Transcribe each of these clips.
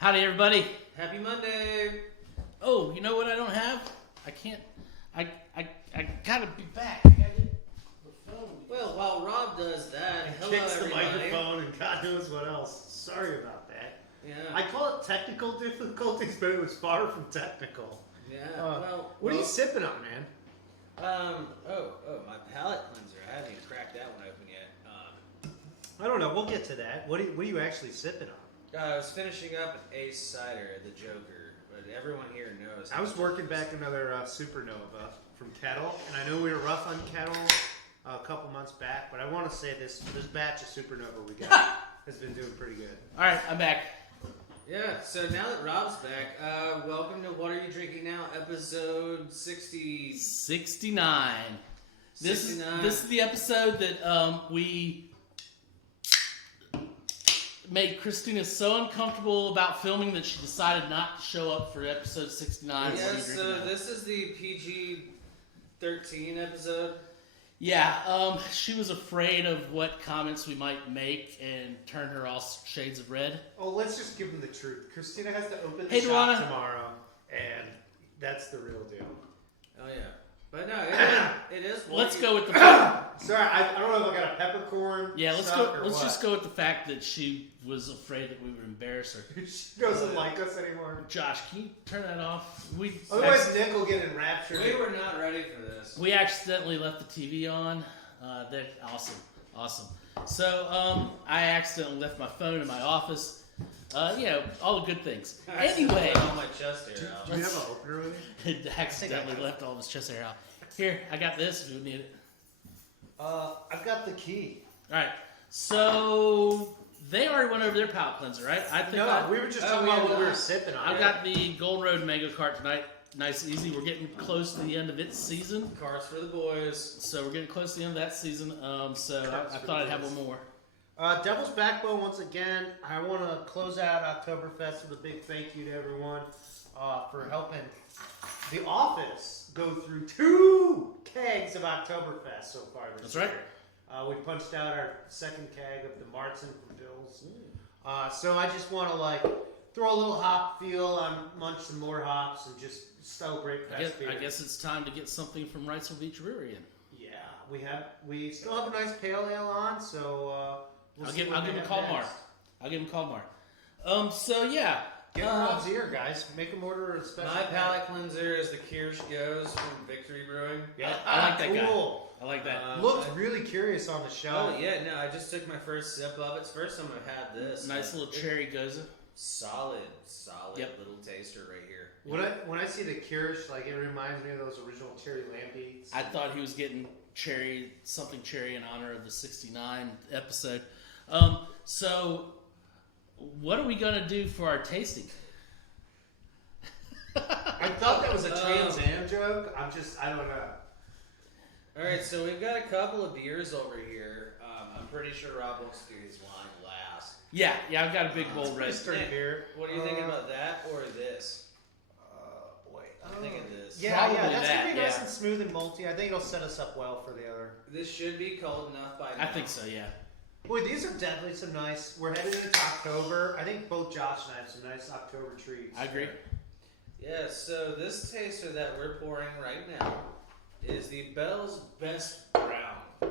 Howdy, everybody. Happy Monday. Oh, you know what I don't have? I can't. I gotta be back. I gotta get the phone. Well, while Rob does that, And hello kicks the everybody. microphone and God knows what else. Sorry about that. Yeah. I call it technical difficulties, but it was far from technical. Yeah. What are you sipping on, man? My palate cleanser. I haven't even cracked that one open yet. I don't know. We'll get to that. What are you actually sipping on? I was finishing up an Ace cider, the Joker, but everyone here knows. I was working back another Supernova from Kettle, and I know we were rough on Kettle a couple months back, but I want to say this batch of Supernova we got has been doing pretty good. All right, I'm back. Yeah, so now that Rob's back, welcome to What Are You Drinking Now, episode 69. 69. This is the episode that we made Kristina so uncomfortable about filming that she decided not to show up for episode 69. Yeah, so this is the PG-13 episode. Yeah, she was afraid of what comments we might make and turn her all shades of red. Oh, let's just give them the truth. Kristina has to open the Hey, shop Duana. tomorrow, and that's the real deal. Oh, yeah. But no, it is. Let's go with the Sorry, I don't know if I got a peppercorn. Yeah, let's suck go. or Let's what. just go with the fact that she was afraid that we would embarrass her. She doesn't like us anymore. Josh, can you turn that off? Otherwise, Nick will get enraptured. We were not ready for this. We accidentally left the TV on. They're awesome. So I accidentally left my phone in my office. All the good things. Anyway, all my chest hair out. Do you have an opener with you? it accidentally left all of his chest hair out. Here, I got this. If you need it. I've got the key. All right. So they already went over their palate cleanser, right? I think. We were just talking about what we were sipping on. I got the Gold Road Mega Cart tonight. Nice, easy. We're getting close to the end of its season. Cards for the boys. So we're getting close to the end of that season. I thought I'd have one more. Devil's Backbone once again. I want to close out Oktoberfest with a big thank you to everyone for helping the office go through 2 kegs of Oktoberfest so far this year. That's right. We punched out our second keg of the Martin from Bill's. So I just want to throw a little hop feel, munch some more hops, and just celebrate fest beer. I guess it's time to get something from Wrightsville Beach Brewery in. Yeah, we still have a nice pale ale on, so I'll give him a call tomorrow. Get Rob's ear, guys. Make him order a special. My palate cleanser is the Kirsch Goes from Victory Brewing. Yeah, I like that guy. Cool. I like that. Looked really curious on the show. Oh yeah, no, I just took my first sip of it. It's the first time I've had this. Nice little cherry goza. Solid Yep. little taster right here. When I see the Kirsch, it reminds me of those original cherry lambics. I thought he was getting something cherry in honor of the 69 episode. So what are we gonna do for our tasting? I thought that was a Trans Am joke. I don't know. Alright, so we've got a couple of beers over here. I'm pretty sure Rob wants to do his wine last. Yeah, I've got a big bowl red. Straight beer. What are you thinking about that or this? I'm thinking this. Yeah, Probably that's that, gonna be nice yeah. and smooth and malty. I think it'll set us up well for the other. This should be cold enough by now. I think so, yeah. Boy, these are definitely some nice. We're headed into October. I think both Josh and I have some nice October treats. I agree. Yeah, so this taster that we're pouring right now is the Bell's Best Brown Ale.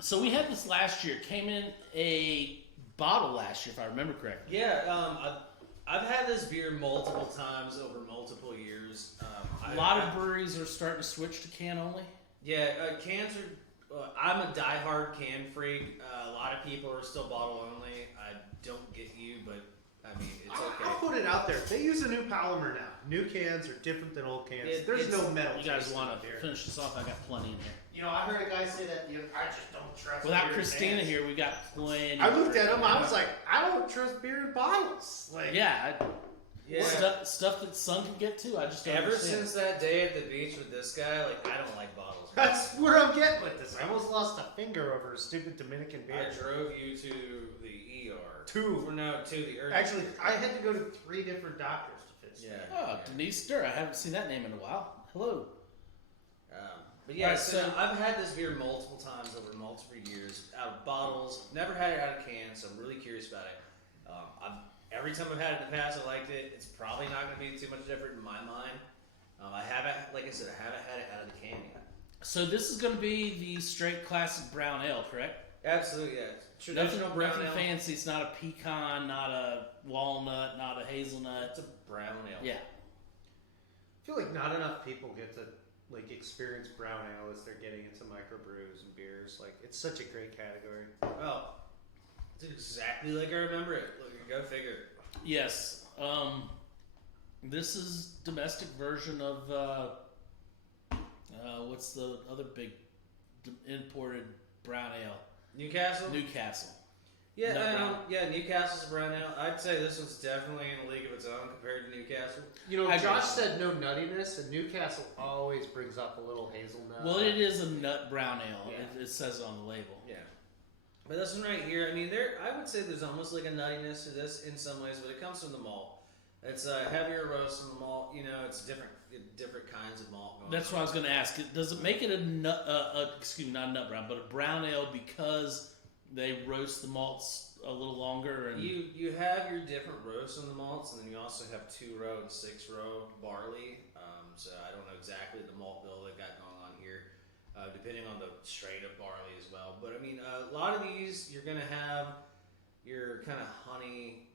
So we had this last year. It came in a bottle last year, if I remember correctly. Yeah, I've had this beer multiple times over multiple years. A lot of breweries are starting to switch to can only. Yeah, cans are. I'm a diehard can freak. A lot of people are still bottle only. I don't get you, but I mean it's okay. I'll put it out there. They use a new polymer now. New cans are different than old cans. There's no metal. You guys taste want in to beer. finish this off? I got plenty in here. I heard a guy say that I just don't trust. Without beer in Kristina cans. here, we got plenty. I looked at him. I was like, I don't trust beer in bottles. Yeah. Yeah. Stuff that Sun can get to. I just don't Ever understand. since that day at the beach with this guy, I don't like bottles. That's where I'm getting with this. I almost lost a finger over a stupid Dominican beer. I drove you to the ER. To the urgent. Actually, I had to go to 3 different doctors to fix it. Yeah. Oh, Denise Stir. I haven't seen that name in a while. Hello. But yeah, Alright, so I've had this beer multiple times over multiple years out of bottles. Never had it out of cans, so I'm really curious about it. Every time I've had it in the past, I liked it. It's probably not going to be too much different in my mind. I haven't, like I said, I haven't had it out of the can yet. So this is going to be the straight classic brown ale, correct? Absolutely, yeah. Traditional Nothing, brown nothing ale. fancy. It's not a pecan, not a walnut, not a hazelnut. It's a brown ale. Yeah. I feel like not enough people get to like experience brown ale as they're getting into microbrews and beers. Like it's such a great category. Oh, it's exactly like I remember it. Look, go figure. Yes. This is domestic version of what's the other big imported brown ale? Newcastle? Newcastle. Yeah, Newcastle's a brown ale. I'd say this one's definitely in a league of its own compared to Newcastle. You know, I Josh agree. said no nuttiness, and Newcastle always brings up a little hazelnut. Well, it is a nut brown ale. Yeah. It says it on the label. Yeah. But this one right here, I mean, I would say there's almost like a nuttiness to this in some ways, but it comes from the malt. It's a heavier roast from the malt. You know, it's different kinds of malt going That's on. what I was going to ask. Does it make it a nut? Excuse me, not a nut brown, but a brown ale because they roast the malts a little longer? And You have your different roasts on the malts, and then you also have 2-row and 6-row barley. So I don't know exactly the malt bill they've got going on here, depending on the strain of barley as well. But I mean, a lot of these you're gonna have your kind of honey,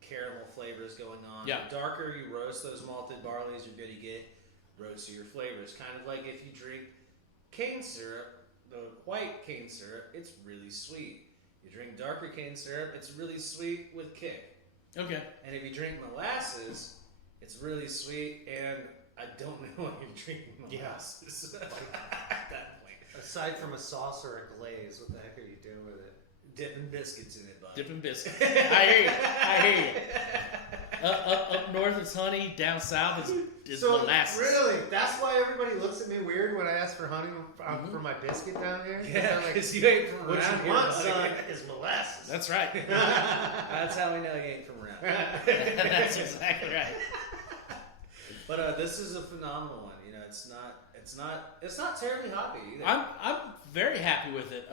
caramel flavors going on. Yeah. The darker you roast those malted barleys, you're gonna get roastier flavors. Kind of like if you drink cane syrup, the white cane syrup, it's really sweet. You drink darker cane syrup, it's really sweet with kick. okay. And if you drink molasses, it's really sweet, and I don't know why you're drinking molasses at that point. Aside from a sauce or a glaze, what the heck are you doing with it? Dipping biscuits in it, bud. Dipping biscuits. I hear you. I hear you. Up north it's honey. Down south is So molasses. really, that's why everybody looks at me weird when I ask for honey for my biscuit down here. Yeah, like, because you ain't from what around you here, want, buddy. son, is molasses. That's right. That's how we know you ain't from around. That's exactly right. But this is a phenomenal one. You know, it's not terribly hoppy either. I'm very happy with it.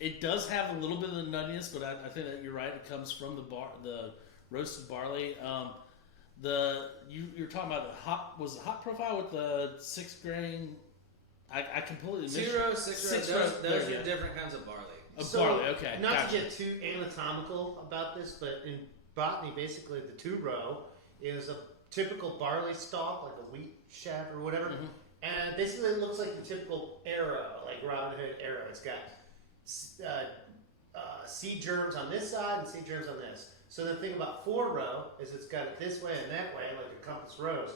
It does have a little bit of the nuttiness, but I think that you're right. It comes from the roasted barley. You're talking about the hop. Was the hop profile with the 6 grain? I completely missed 2-row, 6-row. Those there, are different kinds of barley. Barley. Okay, Not gotcha. to get too anatomical about this, but in botany, basically the 2-row is a typical barley stalk, like a wheat shaft or whatever. Mhm. And basically it looks like the typical arrow, like Robin Hood arrow. It's got seed germs on this side and seed germs on this. So the thing about 4-row is it's got it this way and that way, like a compass rose.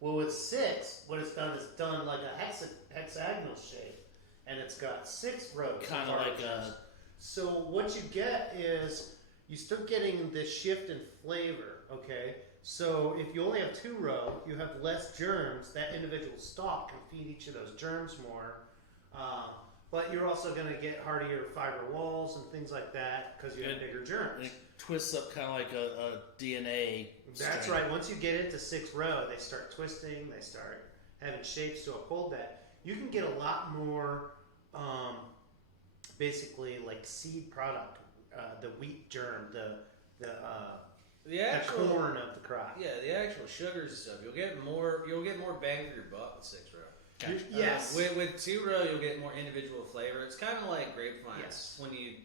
Well, with 6, what it's done is done like a hexagonal shape, and it's got 6 rows. Kind of like a. So what you get is you start getting this shift in flavor. Okay, so if you only have 2-row, you have less germs. That individual stalk can feed each of those germs more. But you're also going to get hardier fiber walls and things like that because you have bigger germs. It twists up kind of like a DNA. That's strain. right. Once you get into 6-row, they start twisting. They start having shapes to uphold that. You can get a lot more, basically like seed product, the wheat germ, the actual corn of the crop. Yeah, the actual sugars and stuff. You'll get more bang for your buck with 6-row. Gotcha. Yes. With 2-row, you'll get more individual flavor. It's kind of like grapevines. Yes. When you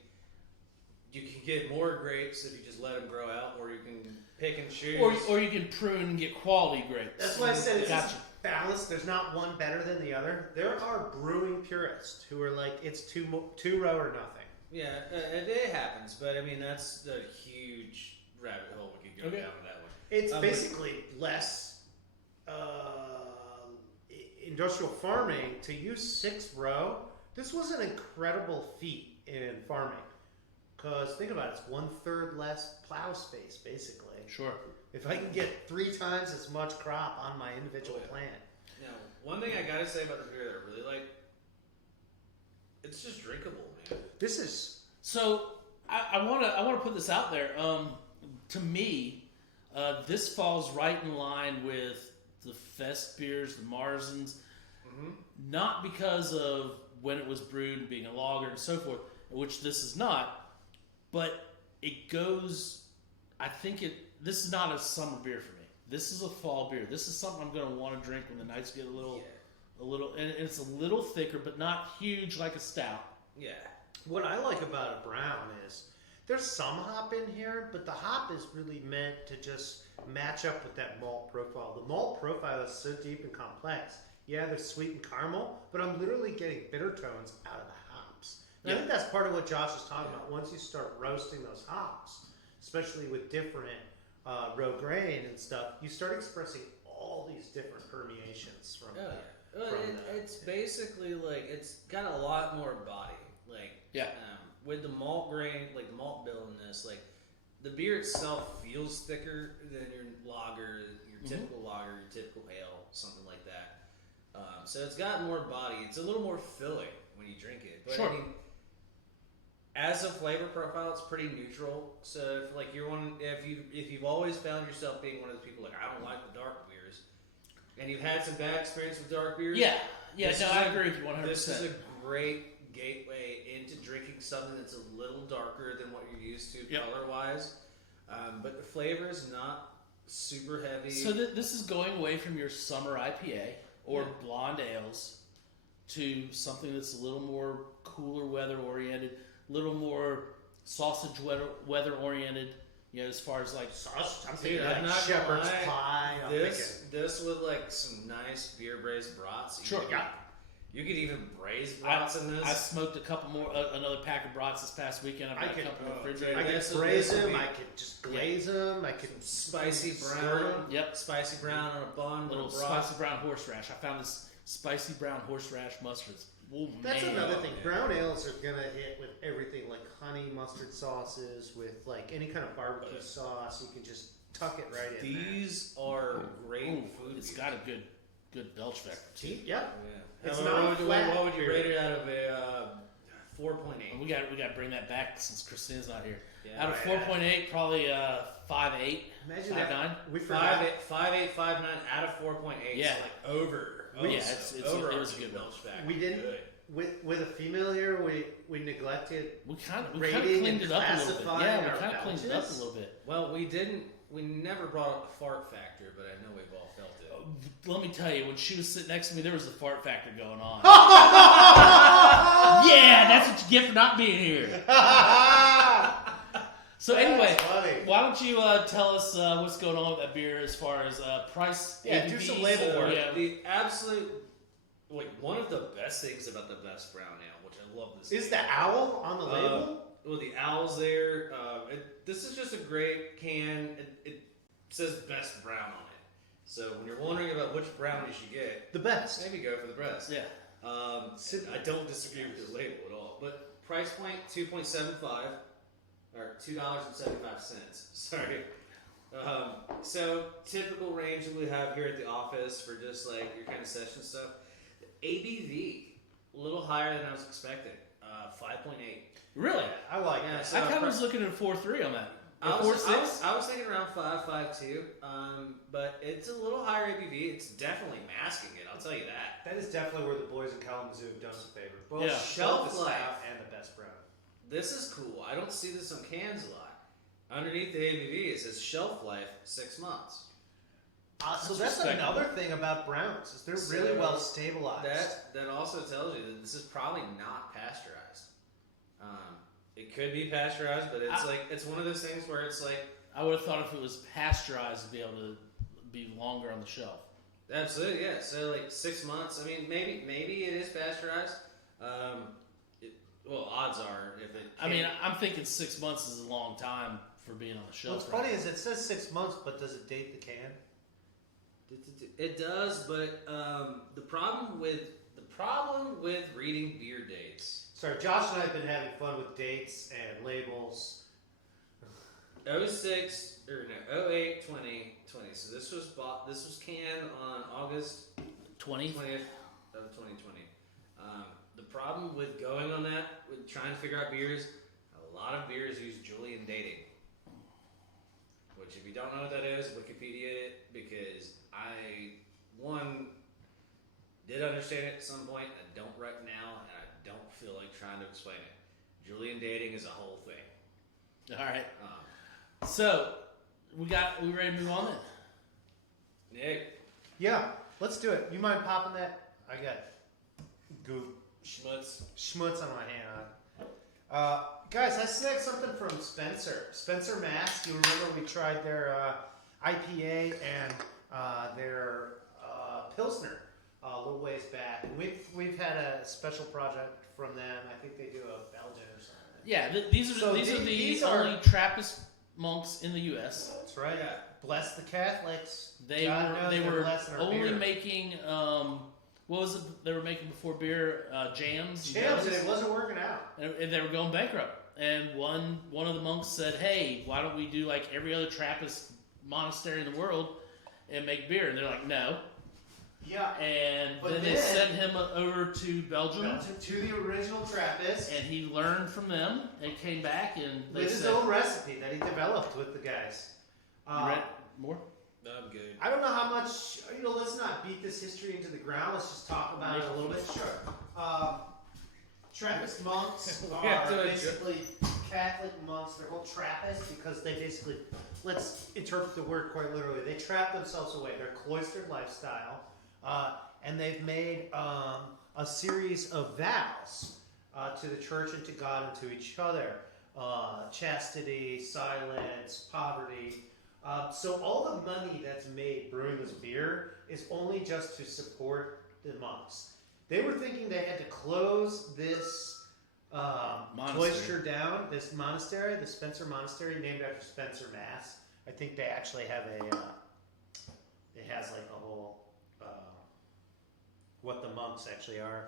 can get more grapes if you just let them grow out, or you can pick and choose. Or you can prune and get quality grapes. That's why I said it's Gotcha. balanced. There's not one better than the other. There are brewing purists who are like, it's 2-row or nothing. Yeah, it happens, but I mean that's a huge rabbit hole we could go Okay. down with that one. It's basically less industrial farming to use 6-row. This was an incredible feat in farming because think about it, it's 1/3 less plow space basically. Sure. If I can get 3 times as much crop on my individual plant. Now, one thing I gotta say about this beer that I really like, it's just drinkable, man. This is So I want to put this out there. To me, this falls right in line with the Fest beers, the Marzens, not because of when it was brewed and being a lager and so forth, which this is not, but it goes. I think this is not a summer beer for me. This is a fall beer. This is something I'm going to want to drink when the nights get a little, and it's a little thicker, but not huge like a stout. Yeah. What I like about a brown is there's some hop in here, but the hop is really meant to just match up with that malt profile. The malt profile is so deep and complex. Yeah, there's sweet and caramel, but I'm literally getting bitter tones out of the hops. And I think that's part of what Josh is talking about. Once you start roasting those hops, especially with different row grain and stuff, you start expressing all these different permeations from it's basically like it's got a lot more body. Like with the malt grain, like malt bill in this, like the beer itself feels thicker than your lager, your typical lager, your typical ale, something like that. So it's got more body. It's a little more filling when you drink it. But I mean, as a flavor profile, it's pretty neutral. So if like if you've always found yourself being one of those people like I don't like the dark beers, and you've had some bad experience with dark beers, I agree with you 100%. This is a great gateway into drinking something that's a little darker than what you're used to color-wise. But the flavor is not super heavy. So this is going away from your summer IPA or blonde ales to something that's a little more cooler weather oriented, a little more sausage weather oriented. You know, as far as like sausage, I'm thinking like shepherd's pie. This with like some nice beer braised brats. You could even braise brats in this. I smoked a couple more, another pack of brats this past weekend. I've got a couple in the refrigerator. I could braise them. I could just glaze them. I could spicy brown. Yep, spicy brown on a bun. Little spicy brown horseradish. I found this spicy brown horseradish mustard. That's another thing. Brown ales are gonna hit with everything, like honey mustard sauces, with like any kind of barbecue sauce. You can just tuck it right in. These are great food. It's got a good belch factor. Yeah. It's not flat. What would you rate it out of a 4.8? We got to bring that back since Kristina's not here. Yeah, out of 4.8, probably 5.8. Imagine 5.9. We forgot 5.8, 5.9 out of 4.8. Yeah, like over. Yeah, it was a good belch factor. We didn't with a female here. We neglected. We kind of cleaned it up a little bit. Yeah, we kind of cleaned it up a little bit. Well, we didn't. We never brought up the fart factor, but I know we've all felt it. Let me tell you, when she was sitting next to me, there was a fart factor going on. Yeah, that's what you get for not being here. So anyway, why don't you tell us what's going on with that beer as far as price? Yeah, ABVs, do some label work. The absolute, one of the best things about the best brown ale, which I love this. Is the owl on the label? Well, the owl's there. This is just a great can. It says best brown on it. So when you're wondering about which brown you should get, the best. Maybe go for the best. Yeah. I don't disagree with the label at all. But price point $2.75 or $2.75. Sorry. So typical range that we have here at the office for just like your kind of session stuff. The ABV a little higher than I was expecting. 5.8. Really? I like that. So I kind of was looking at 4.3 on that. I was thinking around 5.2, but it's a little higher ABV. It's definitely masking it. I'll tell you that. That is definitely where the boys in Kalamazoo have done us a favor. Both shelf life and the best brown. This is cool. I don't see this on cans a lot. Underneath the ABV, it says shelf life 6 months. So that's another thing about browns is they're really well stabilized. That also tells you that this is probably not pasteurized. It could be pasteurized, but it's one of those things where it's like I would have thought if it was pasteurized, it'd be able to be longer on the shelf. Absolutely, yeah. So like 6 months. I mean, maybe it is pasteurized. Odds are if it. I mean, I'm thinking 6 months is a long time for being on the shelf. What's funny is it says 6 months, but does it date the can? It does, but the problem with reading beer dates. Sorry, Josh and I have been having fun with dates and labels. 06 or no 08 2020. So this was canned on August 20th of 2020. The problem with going on that, with trying to figure out beers, a lot of beers use Julian dating. Which, if you don't know what that is, Wikipedia it, because I did understand it at some point. I don't right now, and I don't feel like trying to explain it. Julian dating is a whole thing. All right. So we ready to move on then? Nick. Yeah, let's do it. You mind popping that? I got goop schmutz on my hand. Guys, I snagged something from Spencer. Spencer Mass. You remember we tried their IPA and their Pilsner a little ways back. And we've had a special project from them. I think they do a Belgian or something. Yeah, these are the only Trappist monks in the U.S. That's right. Yeah. Bless the Catholics. They were only making what was it they were making before beer? Jams. Jams, and it wasn't working out. And they were going bankrupt. And one of the monks said, "Hey, why don't we do like every other Trappist monastery in the world and make beer?" And they're like, "No." Yeah. And then they sent him over to Belgium to the original Trappist, and he learned from them and came back and they with said, his own recipe that he developed with the guys. You read more? No, I'm good. I don't know how much, let's not beat this history into the ground. Let's just talk about it a little bit. Sure. Trappist monks are basically Catholic monks. They're called Trappist because they basically, let's interpret the word quite literally, they trap themselves away. They're a cloistered lifestyle. And they've made a series of vows to the church and to God and to each other. Chastity, silence, poverty. So all the money that's made brewing this beer is only just to support the monks. They were thinking they had to close this cloister down, this monastery, the Spencer Monastery, named after Spencer, Mass. I think they actually have it has like a whole, what the monks actually are.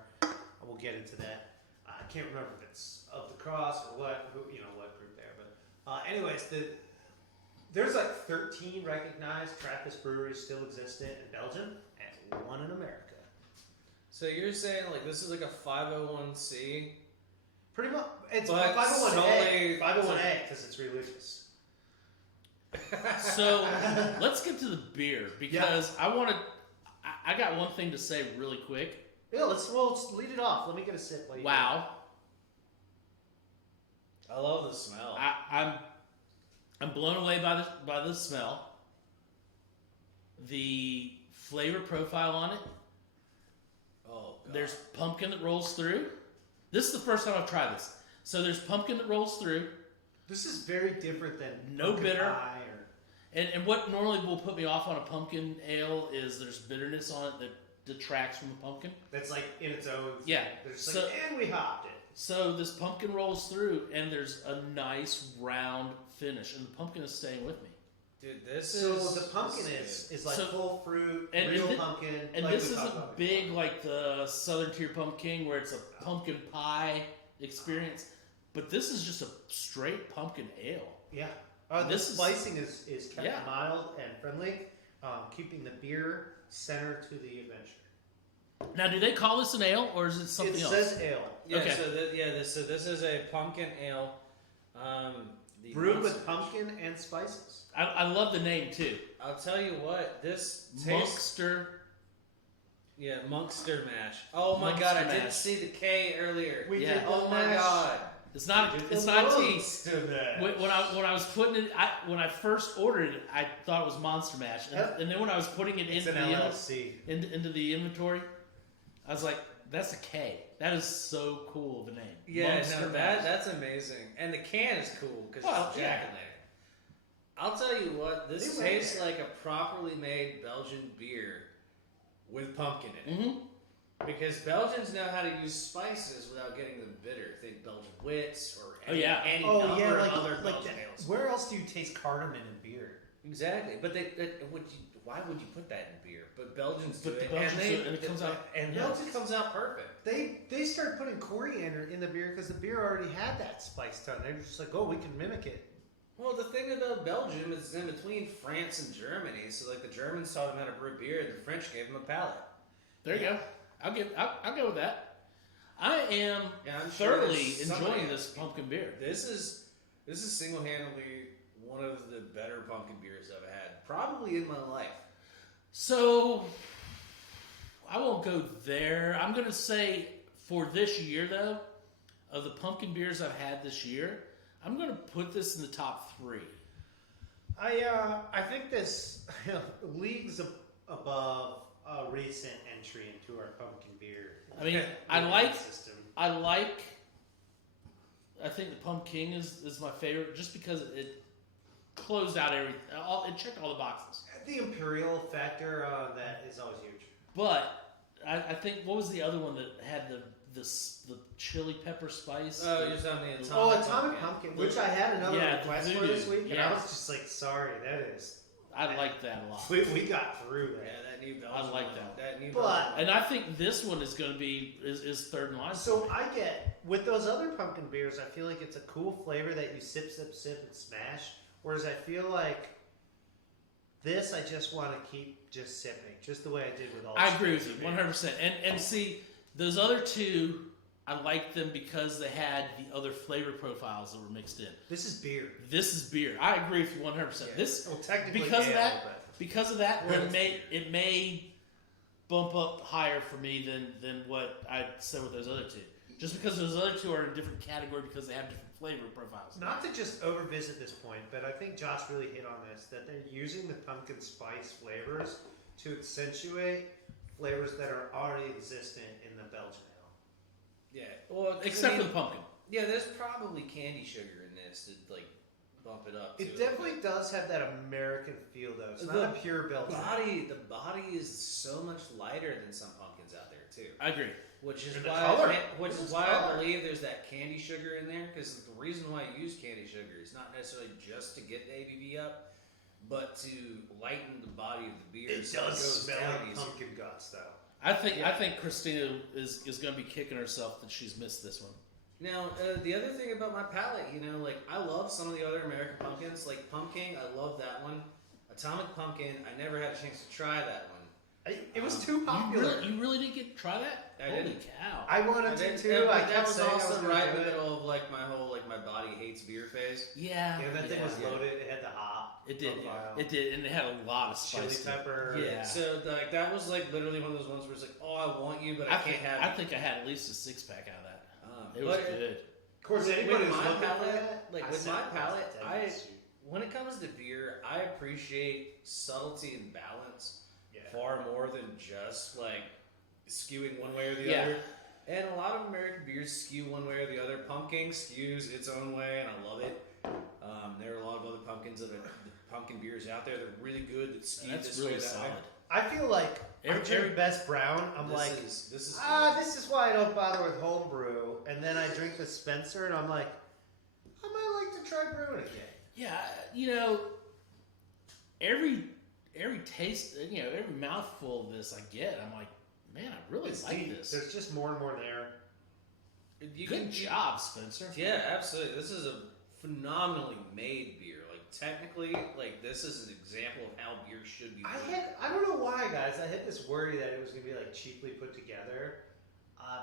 We'll get into that. I can't remember if it's of the cross or what group there. But anyways, there's like 13 recognized Trappist breweries still existent in Belgium and one in America. So you're saying like this is like a 501c? Pretty much. It's But 501A. 501A because it's religious. So let's get to the beer because I got one thing to say really quick. Yeah, let's lead it off. Let me get a sip. Wow. I love the smell. I'm blown away by the smell. The flavor profile on it. Oh, God. There's pumpkin that rolls through. This is the first time I've tried this. So there's pumpkin that rolls through. This is very different than No bitter. pie And what normally will put me off on a pumpkin ale is there's bitterness on it that detracts from the pumpkin. That's like in its own thing. Yeah. There's and we hopped it. So this pumpkin rolls through and there's a nice round finish and the pumpkin is staying with me. Dude, So the pumpkin is like full fruit, real pumpkin. And like this isn't big like the Southern Tier Pumpkin where it's a pumpkin pie experience. But this is just a straight pumpkin ale. Yeah. The spicing is kept mild and friendly, keeping the beer centered to the adventure. Now, do they call this an ale or is it something else? It says ale. Yeah, okay. So this is a pumpkin ale. Brewed with pumpkin and spices. I love the name too. I'll tell you what, this tastes... Monkster. Yeah, Monkster mash. Oh my Monkster God, I mash. didn't see the K earlier. We did Oh my God. It's not a T. When I was putting it, when I first ordered it, I thought it was Monster Mash, and then when I was putting it into the inventory, I was like, "That's a K. That is so cool of a name." Yeah, Monster no, Mash. that's amazing, and the can is cool because it's yeah. Jack and Lantern. I'll tell you what, this tastes like a properly made Belgian beer with pumpkin in it. Mm-hmm. Because Belgians know how to use spices without getting them bitter. Think Belgian wits or any number of other Belgian ales. Where else do you taste cardamom in beer? Exactly, but why would you put that in beer? But Belgians do it, and it comes out, and Belgian comes out perfect. They started putting coriander in the beer because the beer already had that spice to it. They're just like, oh, we can mimic it. Well, the thing about Belgium is in between France and Germany. So, like, the Germans taught them how to brew beer, and the French gave them a palate. There you go. I'll go with that. I am sure thoroughly enjoying this pumpkin beer. This is single-handedly one of the better pumpkin beers I've had, probably in my life. So I won't go there. I'm gonna say for this year though, of the pumpkin beers I've had this year, I'm going to put this in the top 3. I think this leagues above a recent entry into our pumpkin beer. I mean, system. I think the Pumpkin is my favorite just because it closed out everything. It checked all the boxes. The imperial factor that is always huge. But I think, what was the other one that had the chili pepper spice? Oh, you're talking the Atomic Pumpkin, which I had another request for this week, and yeah. I was just like, sorry, that is. I like that a lot. We got through that. Yeah, that new Belgian I like one. that. New But- Belgian one. And I think this one is going to be is third in line. So I get, with those other pumpkin beers, I feel like it's a cool flavor that you sip, sip, sip, and smash. Whereas I feel like this, I just want to keep just sipping, just the way I did with all. I agree with you 100%. And see, those other two, I liked them because they had the other flavor profiles that were mixed in. This is beer. This is beer. I agree with you 100%. Yeah. This Well, technically because of ale, that, but- it may bump up higher for me than what I said with those other two. Just because those other two are in a different category because they have different flavor profiles. Not to just overvisit this point, but I think Josh really hit on this, that they're using the pumpkin spice flavors to accentuate flavors that are already existent in the Belgian ale. Yeah, well, Except for the pumpkin. Yeah, there's probably candy sugar in this to like bump it up. It too, definitely does have that American feel, though. It's not a pure Belgian ale. The body is so much lighter than some pumpkins out there too. I agree. Which is And the why color. I believe there's that candy sugar in there, because the reason why I use candy sugar is not necessarily just to get the ABV up, but to lighten the body of the beer. It so does goes smell down like easier. pumpkin guts, though. I think Kristina is going to be kicking herself that she's missed this one. Now, the other thing about my palate, like I love some of the other American pumpkins, like Pumpkin, I love that one. Atomic Pumpkin, I never had a chance to try that one. It was too popular. You really didn't get to try that? I Holy didn't. cow. I wanted to too. But I that kept was saying I also was right in gonna the do it. middle of like my whole my body hates beer phase. Yeah. Yeah, that thing was yeah. loaded. It had the hop. It did. profile. It did, and it had a lot of Chili spice. to it. pepper. Yeah. So like that was like literally one of those ones where it's like, oh, I want you, but I can't have. I think I had at least a 6-pack out of that. It was but good. Of course, anybody with who's my looking for palate, that, like I with said my it was palate, a I 10 shoot. when it comes to beer, I appreciate subtlety and balance Yeah. far more than just like skewing one way or the Yeah. other. And a lot of American beers skew one way or the other. Pumpkin skews its own way, and I love it. There are a lot of other pumpkin beers out there that are really good that skew That's this really way, that solid. way. I feel like I Every- drink Best Brown. I'm like, this is this is why I don't bother with homebrew. And then I drink the Spencer, and I'm like, I might like to try brewing again. Yeah, every taste, every mouthful of this I get, I'm like, man, I really It's like deep. this. There's just more and more there. Good job, Spencer. Yeah, absolutely. This is a phenomenally made beer. Like technically, like this is an example of how beer should be made. I don't know why, guys. I had this worry that it was gonna be like cheaply put together,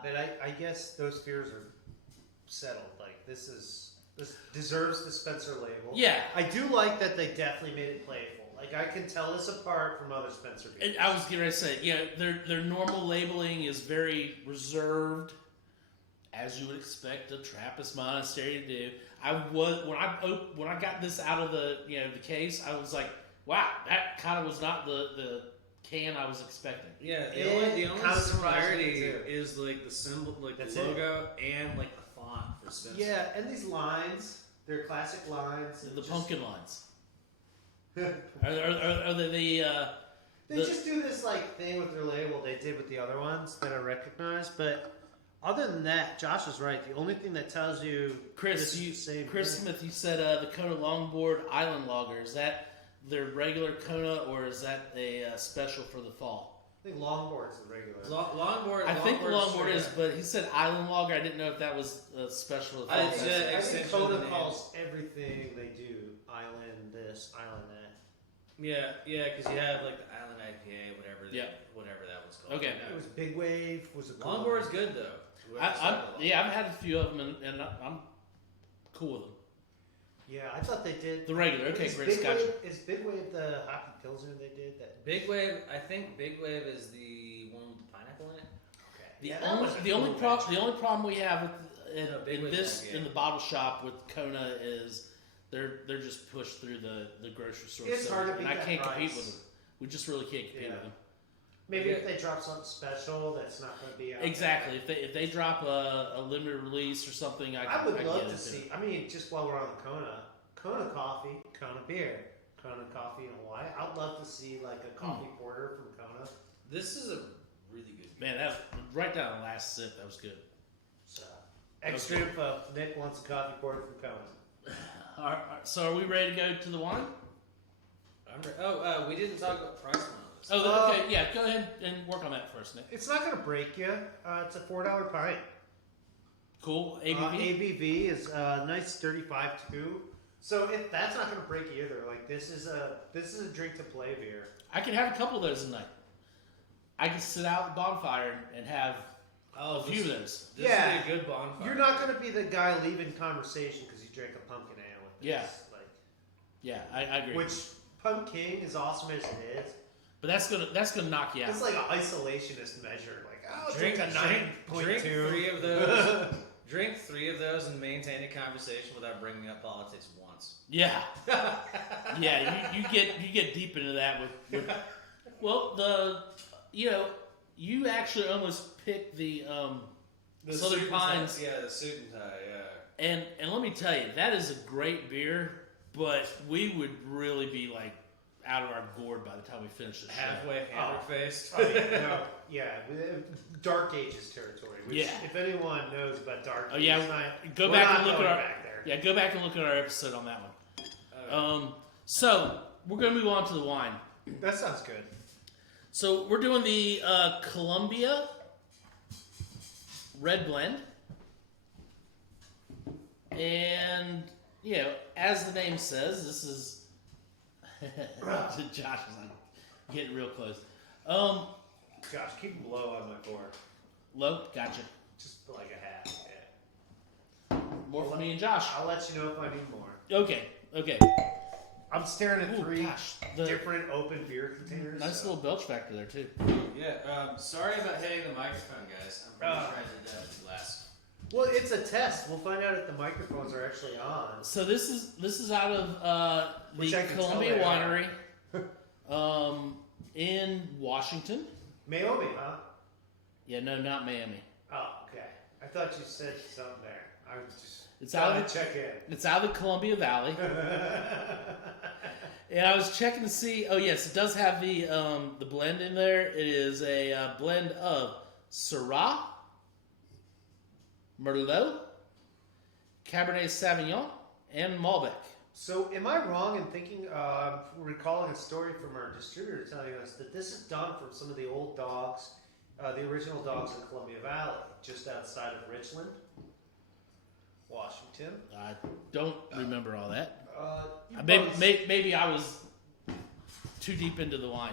but I guess those fears are settled. Like this deserves the Spencer label. Yeah. I do like that they definitely made it playful. Like I can tell this apart from other Spencer beers. And I was getting ready to say, their normal labeling is very reserved, as you would expect a Trappist monastery to do. When I got this out of the the case, I was like, wow, that kind of was not the can I was expecting. Yeah, the It only kinda similarity surprised me, too. is like the symbol, like That's the it. logo, and like the font for Spencer. Yeah, and these lines, they're classic lines. The Just- pumpkin lines. Are they They just do this like thing with their label they did with the other ones that I recognize, but other than that, Josh is right. The only thing that tells you Chris, this is the same Chris thing. Smith, you said the Kona Longboard Island Lager. Is that their regular Kona, or is that a special for the fall? I think longboard's the regular. Longboard. I think the Longboard's Longboard is, straight but he said Island Lager. I didn't know if that was a special for the I fall. did, season. I think extension Kona of the name. calls everything they do island this, island that. Yeah, because you have like the Island IPA, whatever. Yeah. Whatever that was called. Okay. It was Big Wave. Was a cool Longboard's one. good though. Whoever said that. I've had a few of them, and I'm cool with them. Yeah, I thought they did. The regular, okay, Is great, Big gotcha. Wave, is Big Wave the hoppy pilsner they did? That Big Wave. I think Big Wave is the one with the pineapple in it. okay. The Yeah, that was a only cool problem batch. we have with in, No, big in with this that, yeah. in the bottle shop with Kona is they're just pushed through the grocery store. It's hard to and beat I that can't compete price. with them. We just really can't compete Yeah. with them. Maybe if they drop something special that's not going to be out Exactly. there. If they drop a limited release or something, I would love get to into see. it. I mean, just while we're on the Kona coffee, Kona beer, Kona coffee in Hawaii. I'd love to see like a coffee porter from Kona. This is a really good beer. Man, that right down the last sip, that was good. So, extra info. Nick wants a coffee porter from Kona. All right, so are we ready to go to the wine? We didn't talk about price on this. Oh, okay. Yeah, go ahead and work on that first, Nick. It's not going to break you. It's a $4 pint. Cool. ABV. ABV is nice 35.2. So that's not going to break you either. Like this is a drink to play beer. I can have a couple of those tonight. I can sit out at the bonfire and have a few of those. This Yeah. would be a good bonfire. You're not going to be the guy leaving conversation because you drank a pumpkin ale with this. Yeah. Like, Yeah, I agree. which pumpkin, as awesome as it is, But that's gonna knock you out. it's like an isolationist measure. Like, oh, Drink drink a 9.2. Drink 3 of those. Drink 3 of those and maintain a conversation without bringing up politics once. Yeah, yeah. You get deep into that with well you actually almost picked the The Southern suit and Pines. tie, yeah, the suit and tie, yeah. And let me tell you, that is a great beer, but we would really be like out of our gourd by the time we finish this show. Halfway hammer-faced. Oh, yeah, no, yeah, Dark Ages territory. Which, Yeah. if anyone knows about Dark Oh Ages, yeah, go we're back not and look at going our back there. yeah, go back and look at our episode on that one. Okay. So we're gonna move on to the wine. That sounds good. So we're doing the Columbia Red Blend, and as the name says, this is Josh is like getting real close. Josh, keep them low on my board. Low, gotcha. Just like a half. Yeah. More for me and Josh. I'll let you know if I need more. Okay. I'm staring at Ooh, 3 gosh, the different open beer containers. nice so. little belch factor there too. Yeah, sorry about hitting the microphone, guys. I'm pretty sure I did that with you last. Well, it's a test. We'll find out if the microphones are actually on. So this is out of Which the I can tell Columbia they are. Winery in Washington. Miami, huh? Yeah, no, not Miami. Oh, okay. I thought you said something there. I was just It's out trying of to check in. It's out of the Columbia Valley. And I was checking to see. Oh yes, it does have the blend in there. It is a blend of Syrah, Merlot, Cabernet Sauvignon, and Malbec. So, am I wrong in thinking, recalling a story from our distributor telling us that this is done from some of the old dogs, the original dogs in Columbia Valley, just outside of Richland, Washington? I don't remember all that. You Maybe I was too deep into the wine.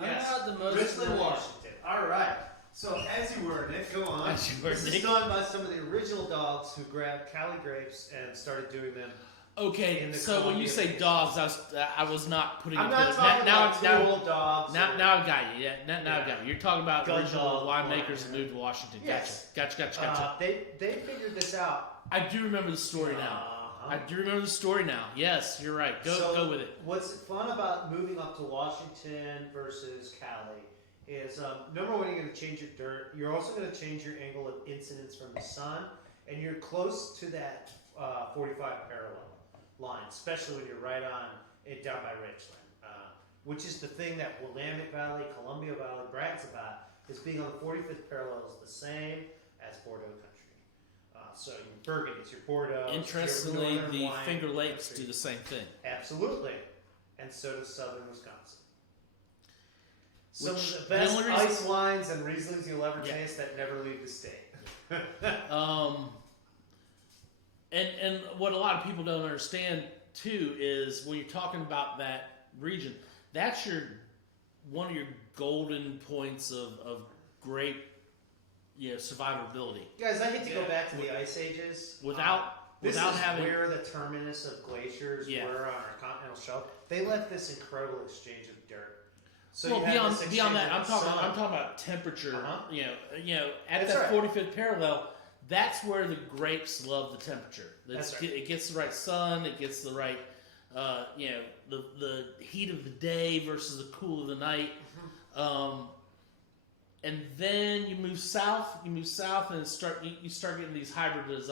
Yes. I'm not the most Richland, familiar. Washington. All right. So, as you were, Nick, go on. As you were, This Nick. is done by some of the original dogs who grabbed Cali grapes and started doing them. Okay, In the so when Columbia you say Basin. dogs, I was not putting. I'm it not together. talking about now, two old dogs. now, or- now I've got you. Yeah, now I've got you. You're talking about Gun original dog winemakers wine, that moved to Washington. Yes. Gotcha. They figured this out. I do remember the story now. Uh-huh. I do remember the story now. Yes, you're right. Go with it. What's fun about moving up to Washington versus Cali is number one, you're going to change your dirt. You're also going to change your angle of incidence from the sun, and you're close to that 45 parallel line, especially when you're right on it down by Richland, which is the thing that Willamette Valley, Columbia Valley brags about, is being on the 45th parallel is the same as Bordeaux country. So your Burgundies, your Bordeaux. Interestingly, your northern the wine Finger Lakes country. do the same thing. Absolutely. And so does southern Wisconsin. Some Which of the best the only reason- ice wines and Rieslings you'll ever Yeah. taste that never leave the state. And what a lot of people don't understand too is when you're talking about that region, that's one of your golden points of great survivability. Guys, I hate to go Yeah. back to the ice ages. This Without is having where the terminus of glaciers Yeah. were on our continental shelf. They left this incredible exchange of dirt. So well, you have beyond this beyond that, exchange with the sun. I'm talking about temperature. Uh-huh. At That's that right. 45th parallel, that's where the grapes love the temperature. That's right. It gets the right sun. It gets the right, the heat of the day versus the cool of the night. And then you move south. And you start getting these Exposures.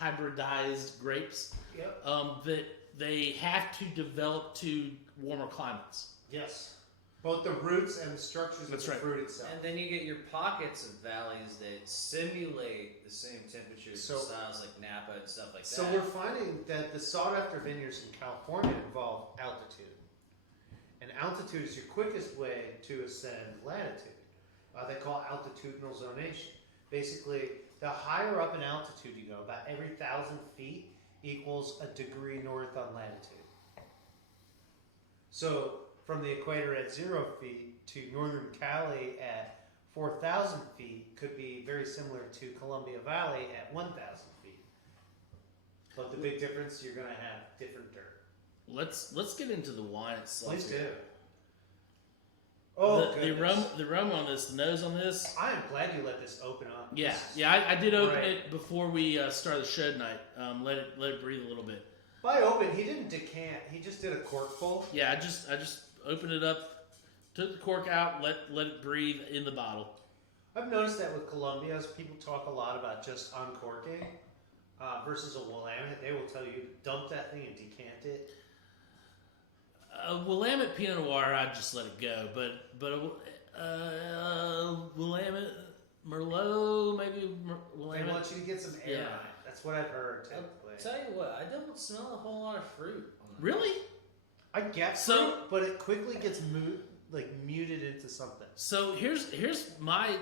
hybridized grapes. Yep. That they have to develop to warmer climates. Yes. Both the roots and the structures That's of the right. fruit itself. And then you get your pockets of valleys that simulate the same temperatures So- and styles like Napa and stuff like So that. we're finding that the sought-after vineyards in California involve altitude. And altitude is your quickest way to ascend latitude. They call altitudinal zonation. Basically, the higher up in altitude you go, about every 1,000 feet equals a degree north on latitude. So from the equator at 0 feet to northern Cali at 4,000 feet could be very similar to Columbia Valley at 1,000 feet. But the big difference, you're going to have different dirt. Let's get into the wine itself. Please do. here. Oh, the aroma on this, the nose on this. I am glad you let this open up. Yeah, This is I did open great. it before we started the show tonight. Let it breathe a little bit. By open, he didn't decant. He just did a cork full. Yeah, I just opened it up, took the cork out, let it breathe in the bottle. I've noticed that with Columbias, people talk a lot about just uncorking versus a Willamette. They will tell you dump that thing and decant it. Willamette Pinot Noir, I'd just let it go. But Willamette Merlot, maybe They Willamette. want you to get some air Yeah. on it. That's what I've heard typically. I'll tell you what, I don't smell a whole lot of fruit on the Really? I get So- fruit, but it quickly gets muted into something. So here's my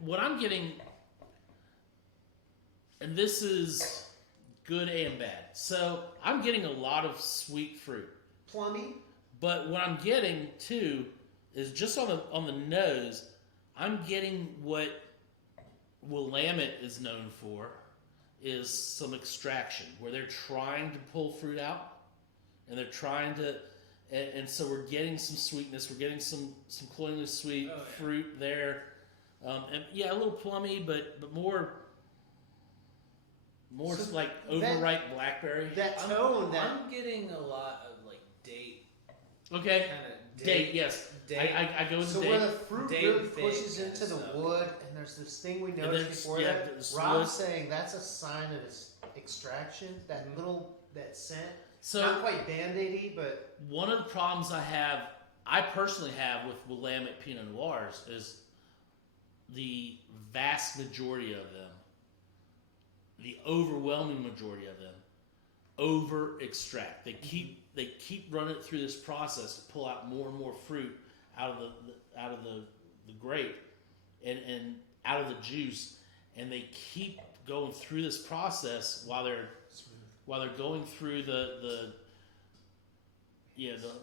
what I'm getting, and this is good and bad. So I'm getting a lot of sweet fruit, Plummy. but what I'm getting too is just on the nose. I'm getting what Willamette is known for is some extraction where they're trying to pull fruit out, and they're trying to. And so we're getting some sweetness. We're getting some cloyingly sweet fruit there, and yeah, a little plummy, but more So like that- overripe blackberry. That tone, I'm getting a lot of like date Okay, kind of date. Yes, date. I go with so date. where the fruit Date really fig pushes kinda into the stuff. wood, and there's this thing we And noticed there's- before yeah, that. there's Rob's wood. saying that's a sign of its extraction. That that scent. So Not quite band-aidy, but one of the problems I personally have with Willamette Pinot Noirs is the vast majority of them, the overwhelming majority of them, over extract. They keep running it through this process to pull out more and more fruit out of the grape and out of the juice, and they keep going through this process while they're going through the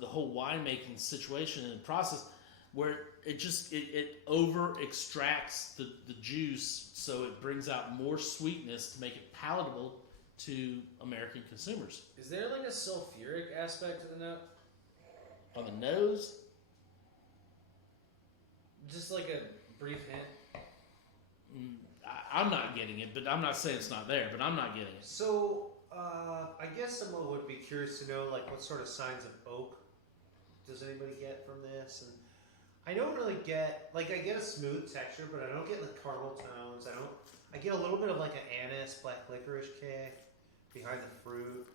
whole winemaking situation and process, where it over extracts the juice, so it brings out more sweetness to make it palatable to American consumers. Is there like a sulfuric aspect to the note? On the nose, Just like a brief hint. I'm not getting it, but I'm not saying it's not there, but I'm not getting it. so I guess someone would be curious to know like what sort of signs of oak does anybody get from this? And I don't really get I get a smooth texture, but I don't get the caramel tones. I get a little bit of like an anise, black licorice kick behind the fruit.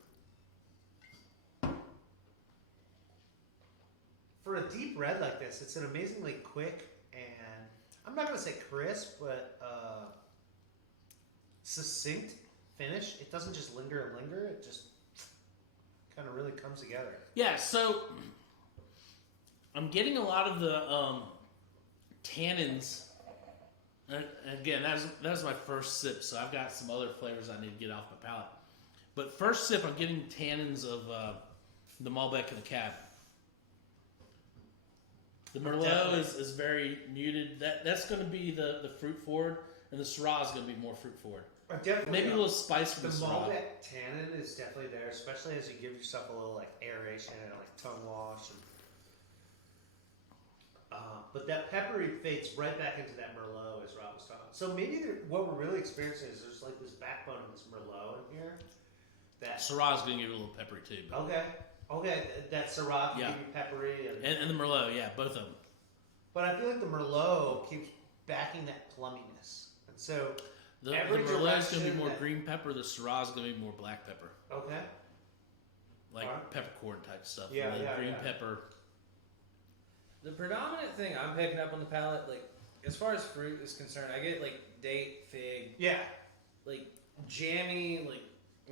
For a deep red like this, it's an amazingly quick and I'm not gonna say crisp, but succinct finish. It doesn't just linger and linger. It just kind of really comes together. Yeah, so I'm getting a lot of the tannins. And again, that was my first sip, so I've got some other flavors I need to get off my palate. But first sip, I'm getting tannins of the Malbec and the Cab. The Merlot Definitely. is very muted. That's going to be the fruit forward, and the Syrah is going to be more fruit forward. Definitely. Maybe a little spice for The the Syrah. Malbec tannin is definitely there, especially as you give yourself a little like aeration and like tongue wash. But that peppery fades right back into that Merlot, as Rob was talking. So maybe what we're really experiencing is there's like this backbone of this Merlot in here. That Syrah's going to give you a little peppery too. But okay, that Syrah can Yeah. give you peppery and the Merlot, yeah, both of them. But I feel like the Merlot keeps backing that plumminess, and so The every Merlot's going to be direction more that- green pepper. The Syrah's going to be more black pepper, okay. like Alright. peppercorn type stuff. Yeah, And then yeah, green yeah. pepper. The predominant thing I'm picking up on the palate, like as far as fruit is concerned, I get like date, fig, Yeah, like jammy. Like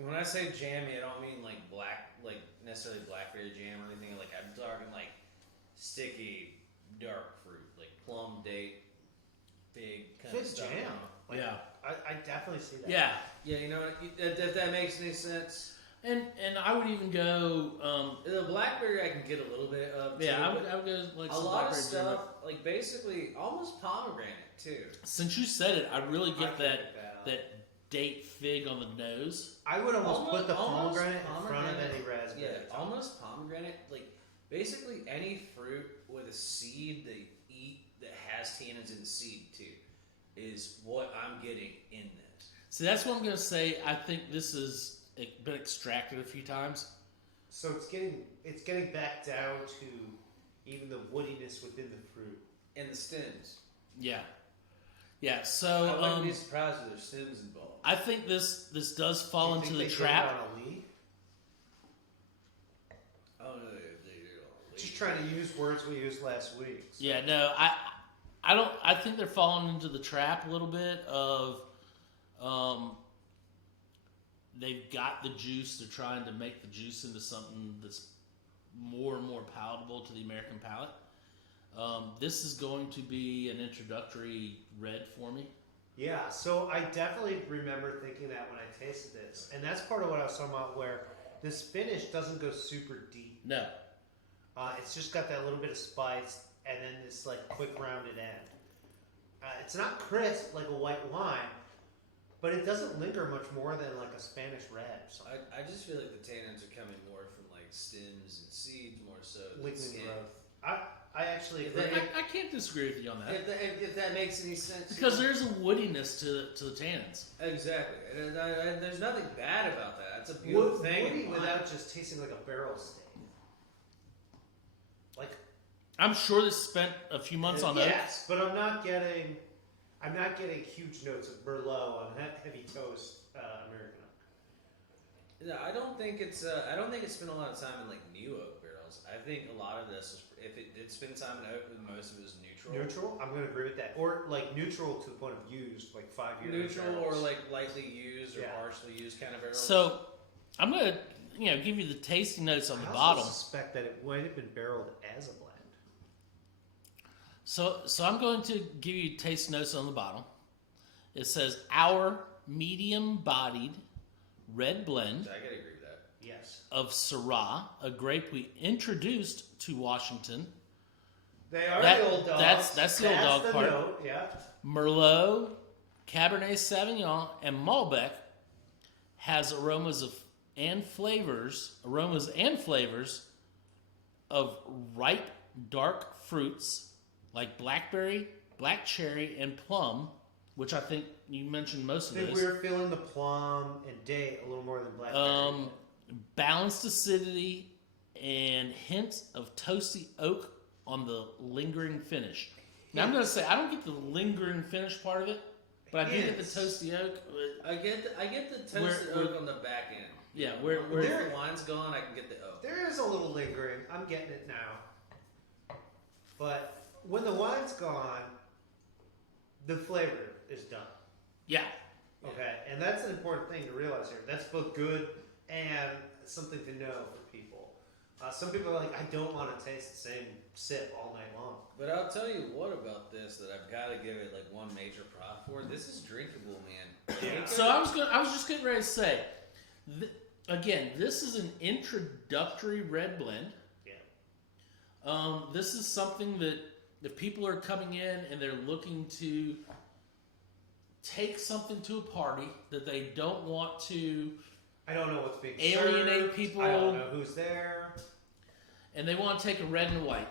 when I say jammy, I don't mean like black, like necessarily blackberry jam or anything. Like I'm talking like sticky, dark fruit, like plum, date, fig kind fig of stuff. jam. Like, Yeah. I definitely see that. Yeah, Yeah, you know, if that makes any sense. and I would even go. The blackberry I can get a little bit of. Yeah, too, I would but go like a some lot of blackberry jam. stuff, like basically almost pomegranate too. Since you said it, I really I get can that pick that up. that date fig on the nose. I would almost put the Almost pomegranate in front of pomegranate. any raspberry. Yeah, almost pomegranate. Like basically any fruit with a seed that you eat that has tannins in the seed too is what I'm getting in this. See, that's what I'm going to say. I think this has been extracted a few times. So it's getting back down to even the woodiness within the fruit. And the stems. Yeah, yeah. I So wouldn't be surprised if there's stems involved. I think this does fall Do you into think the they did it trap. on a leaf? Oh no, they do it all. Just trying to use words we used last week. So. Yeah, no, I don't. I think they're falling into the trap a little bit of, they've got the juice. They're trying to make the juice into something that's more and more palatable to the American palate. This is going to be an introductory red for me. Yeah, so I definitely remember thinking that when I tasted this, and that's part of what I was talking about, where this finish doesn't go super deep. No, It's just got that little bit of spice, and then this like quick rounded end. It's not crisp like a white wine, but it doesn't linger much more than like a Spanish red. So I just feel like the tannins are coming more from like stems and seeds more so than lignin skin. growth. I actually If agree. that- I can't disagree with you on that If that makes any sense. because there's a woodiness to the tannins. Exactly, and there's nothing bad about that. That's a beautiful thing. Woody in without wine. just tasting like a barrel steak. Like I'm sure this spent a few months on oak. yes, but I'm not getting huge notes of Merlot on heavy toast American oak. Yeah, I don't think it's spent a lot of time in like new oak barrels. I think a lot of this is, if it did spend time in oak, most of it was neutral. Neutral? I'm going to agree with that. Or like neutral to the point of used, like 5 years. Neutral or like lightly used or Yeah. partially used kind of barrels. So I'm gonna give you the tasting notes on the I bottom. also suspect that it might have been barreled as a blend. So I'm going to give you taste notes on the bottom. It says our medium-bodied red blend I gotta agree with that. Yes. of Syrah, a grape we introduced to Washington. They are That- the old dogs. that's the old dog the part. note, yeah. Merlot, Cabernet Sauvignon, and Malbec has aromas and flavors of ripe dark fruits like blackberry, black cherry, and plum, which I think you mentioned most I of think those. we're feeling the plum and date a little more than blackberry. Balanced acidity and hints of toasty oak on the lingering finish. Now I'm going to say I don't get the lingering finish part of it, but I do get the Hints. toasty oak. I get the Where- toasted oak on the back end. Yeah, where When There- the wine's gone, I can get the oak. There is a little lingering. I'm getting it now. But when the wine's gone, the flavor is done. yeah. Okay, and that's an important thing to realize here. That's both good and something to know for people. Some people are like, I don't want to taste the same sip all night long. But I'll tell you what about this that I've got to give it like one major prop for. This is drinkable, man. Yeah. So I was just getting ready to say, again, this is an introductory red blend. Yeah. This is something that if people are coming in and they're looking to take something to a party that they don't want to I don't know what's being alienate served. people. I don't know who's there. And they want to take a red and white.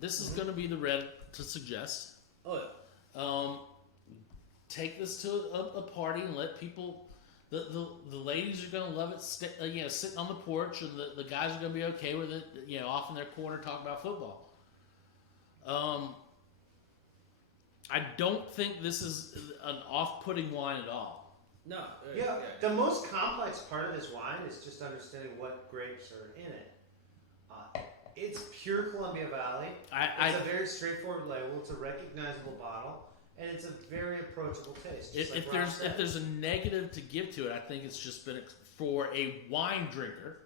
This is going to be the red to suggest. Oh yeah. Take this to a party and let people. The ladies are going to love it. Sitting on the porch, and the guys are going to be okay with it. Off in their corner talking about football. I don't think this is an off-putting wine at all. No. Yeah, the most complex part of this wine is just understanding what grapes are in it. It's pure Columbia Valley. It's a very straightforward label. It's a recognizable bottle, and it's a very approachable taste. If there's a negative to give to it, I think it's just been for a wine drinker,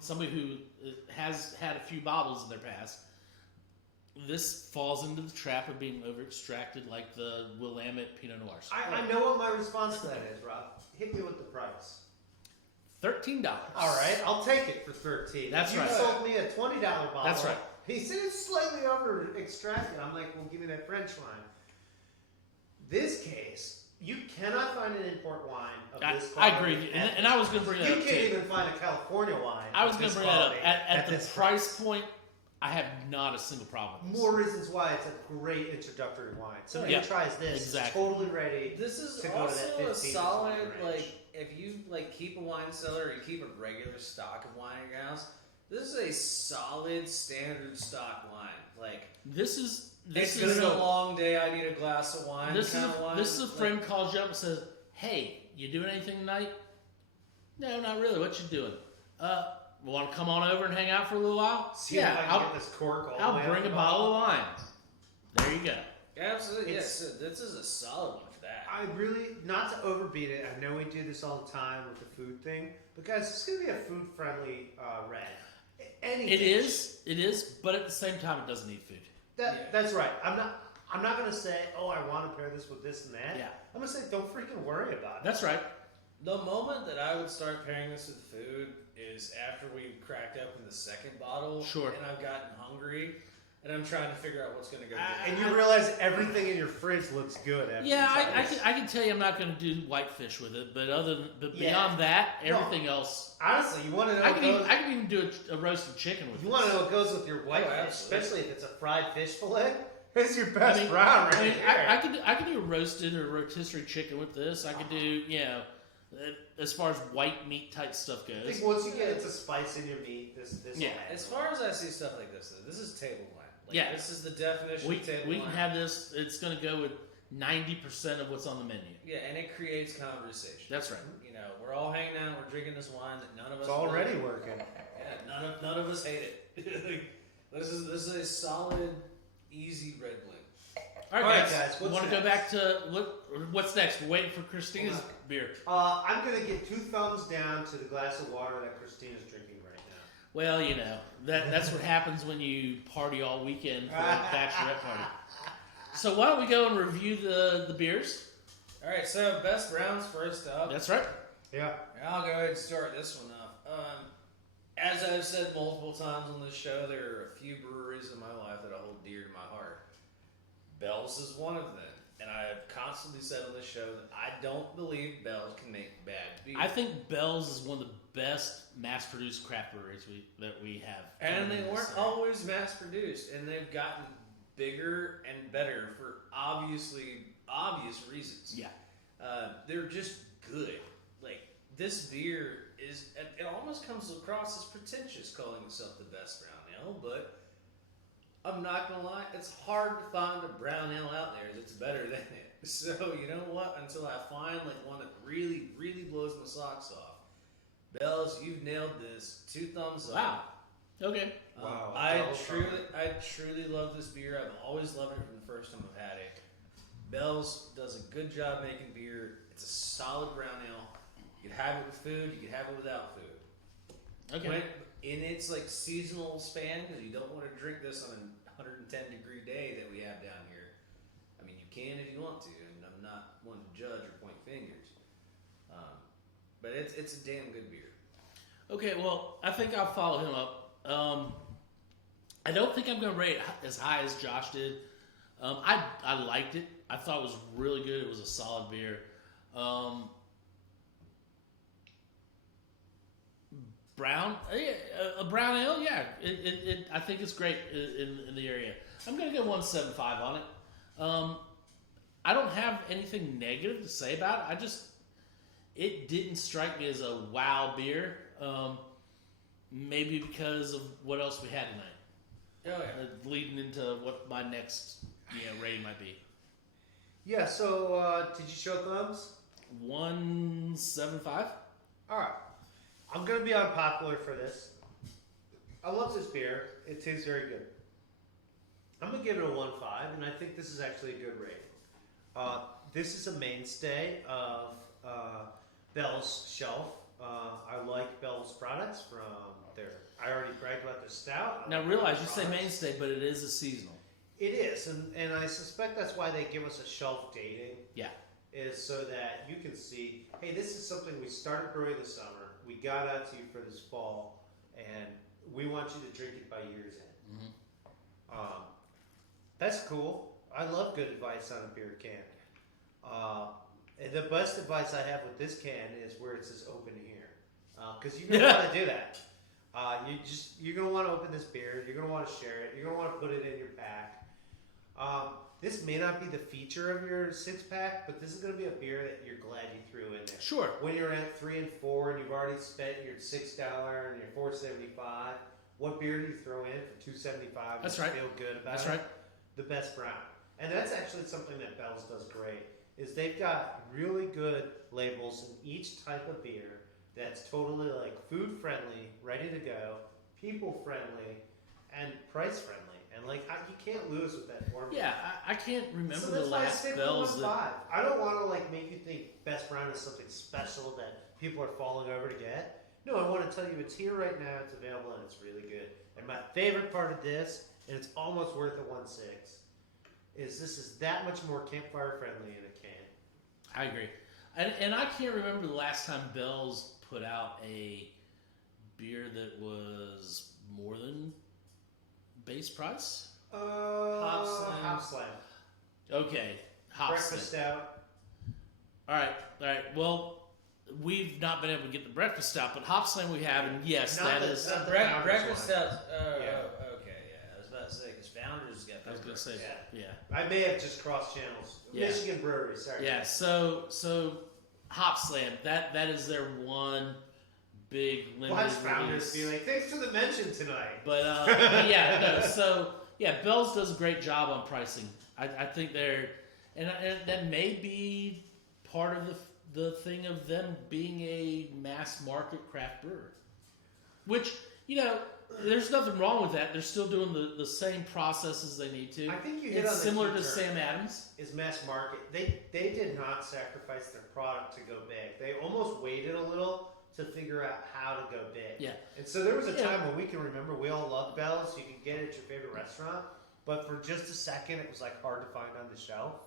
somebody who has had a few bottles in their past. This falls into the trap of being over-extracted like the Willamette Pinot Noirs. I know what my response to that is, Rob. Hit me with the price. $13. All right, I'll take it for $13. That's you right. You sold me a $20 bottle. That's right. He said it's slightly over-extracted. I'm like, well, give me that French wine. This case, you cannot find an import wine of this quality. I agree with you. And I was going to bring that up, You can't even find a California wine. I was going to bring that up. At the this price point, I have not a single problem with this. More reasons why it's a great introductory wine. Somebody who tries this exactly. is totally ready. This is to go also to that 15 a solid, range. if you keep a wine cellar or you keep a regular stock of wine in your house, this is a solid standard stock wine. This is It's been a long day. I need a glass of wine. This wine. is a friend calls you up and says, "Hey, you doing anything tonight?" No, not really. What you doing? Want to come on over and hang out for a little while? See if I can get this cork all the way I'll bring up a the bottle of wine. There you go. Absolutely. Yes, this is a solid one for that. I really, not to overbeat it, I know we do this all the time with the food thing, but guys, it's going to be a food-friendly red. Anything. It is, but at the same time, it doesn't need food. That's right. I'm not going to say, oh, I want to pair this with this and that. Yeah. I'm going to say, don't freaking worry about it. That's right. The moment that I would start pairing this with food is after we've cracked open the second bottle. Sure. And I've gotten hungry, and I'm trying to figure out what's going to go. And you realize everything in your fridge looks good. After you try this. I can tell you I'm not going to do whitefish with it, but beyond that, everything else. Honestly, you want to know? I can even do a roasted chicken with it. You want to know what goes with your whitefish, absolutely. especially if it's a fried fish fillet. It's your best brown right here. I could do a roasted or rotisserie chicken with this. I could do as far as white meat type stuff I goes. think once you get into spice in your meat, this Yeah. As far as I see stuff like this, though, this is table wine. This is the definition We of table can wine. have this. It's going to go with 90% of what's on the menu. Yeah, and it creates conversation. That's right. We're all hanging out. We're drinking this wine that none of us. It's already love. working. Yeah, none of us hate it. This is a solid, easy red blend. All right, guys. We want to go back to what's next? We're waiting for Kristina's beer. I'm going to give 2 thumbs down to the glass of water that Kristina's drinking right now. Well, that's what happens when you party all weekend for a bachelorette party. So why don't we go and review the beers? All right, so best browns first up. That's right. Yeah. I'll go ahead and start this one off. As I've said multiple times on this show, there are a few breweries in my life that I hold dear to my heart. Bell's is one of them. And I have constantly said on this show that I don't believe Bell's can make bad beer. I think Bell's is one of the best mass-produced craft breweries that we have. And they weren't always mass-produced, and they've gotten bigger and better for obvious reasons. Yeah. They're just good. This beer it almost comes across as pretentious calling itself the best brown ale, but I'm not gonna lie, it's hard to find a brown ale out there that's better than it. So you know what? Until I find one that really, really blows my socks off, Bell's, you've nailed this. 2 thumbs up. Wow. Okay. Wow. I truly love this beer. I've always loved it from the first time I've had it. Bell's does a good job making beer. It's a solid brown ale. You could have it with food. You could have it without food. Okay. In its seasonal span, because you don't want to drink this on a 110-degree day that we have down here. I mean, you can if you want to, and I'm not one to judge or point fingers. But it's a damn good beer. Okay, well, I think I'll follow him up. I don't think I'm going to rate it as high as Josh did. I liked it. I thought it was really good. It was a solid beer. Brown, a brown ale, yeah. I think it's great in the area. I'm gonna go 1.75 on it. I don't have anything negative to say about it. It didn't strike me as a wow beer. Maybe because of what else we had tonight. Oh yeah. Leading into what my next rating might be. Yeah. So did you show thumbs? 1.75. All right. I'm gonna be unpopular for this. I love this beer. It tastes very good. I'm gonna give it a 1.5, and I think this is actually a good rating. This is a mainstay of Bell's shelf. I like Bell's products from their. I already bragged about their stout. Now realize you say mainstay, but it is a seasonal. It is, and I suspect that's why they give us a shelf dating. Yeah. Is so that you can see, hey, this is something we started brewing this summer. We got out to you for this fall, and we want you to drink it by year's end. Mm-hmm. That's cool. I love good advice on a beer can. And the best advice I have with this can is where it says "open here," because you're gonna want to do that. You're gonna want to open this beer. You're gonna want to share it. You're gonna want to put it in your pack. This may not be the feature of your 6-pack, but this is going to be a beer that you're glad you threw in there. Sure. When you're at 3 and 4 and you've already spent your $6 and your $4.75, what beer do you throw in for $2.75? That's right. Feel good about That's it. right. The best brown, and that's actually something that Bell's does great. Is they've got really good labels in each type of beer that's totally like food friendly, ready to go, people friendly, and price friendly. And like you can't lose with that formula. Yeah, I can't remember So the that's why I last stick with Bells 1.5. I don't want to like make you think Best Brown is something special that people are falling over to get. No, I want to tell you it's here right now. It's available and it's really good. And my favorite part of this, and it's almost worth a 1.6, is this is that much more campfire friendly in a can. I agree, and I can't remember the last time Bell's put out a beer that was more than base price. Hop Slam. Okay, Hop Breakfast Slam. stout. All right. Well, we've not been able to get the breakfast stout, but Hop Slam we have, and yes, Not that the- is. not the Breakfast Founders stout. Yeah. Okay, yeah. I was about to say because Founders got. I was gonna say, Yeah. yeah. I may have just crossed channels. Yeah. Michigan Brewery, sorry. Yeah, so Hop Slam, that is their one big limited Watch Founders release. be like, thanks for the mention tonight. But Bell's does a great job on pricing. I think they're, and that may be part of the thing of them being a mass market craft brewer, which there's nothing wrong with that. They're still doing the same processes they need to. I think you hit It's on the similar key to term. Sam Adams. Is mass market. They did not sacrifice their product to go big. They almost waited a little to figure out how to go big. Yeah. And so there was a Yeah. time when we can remember we all loved Bell's. You could get it at your favorite restaurant, but for just a second it was like hard to find on the shelf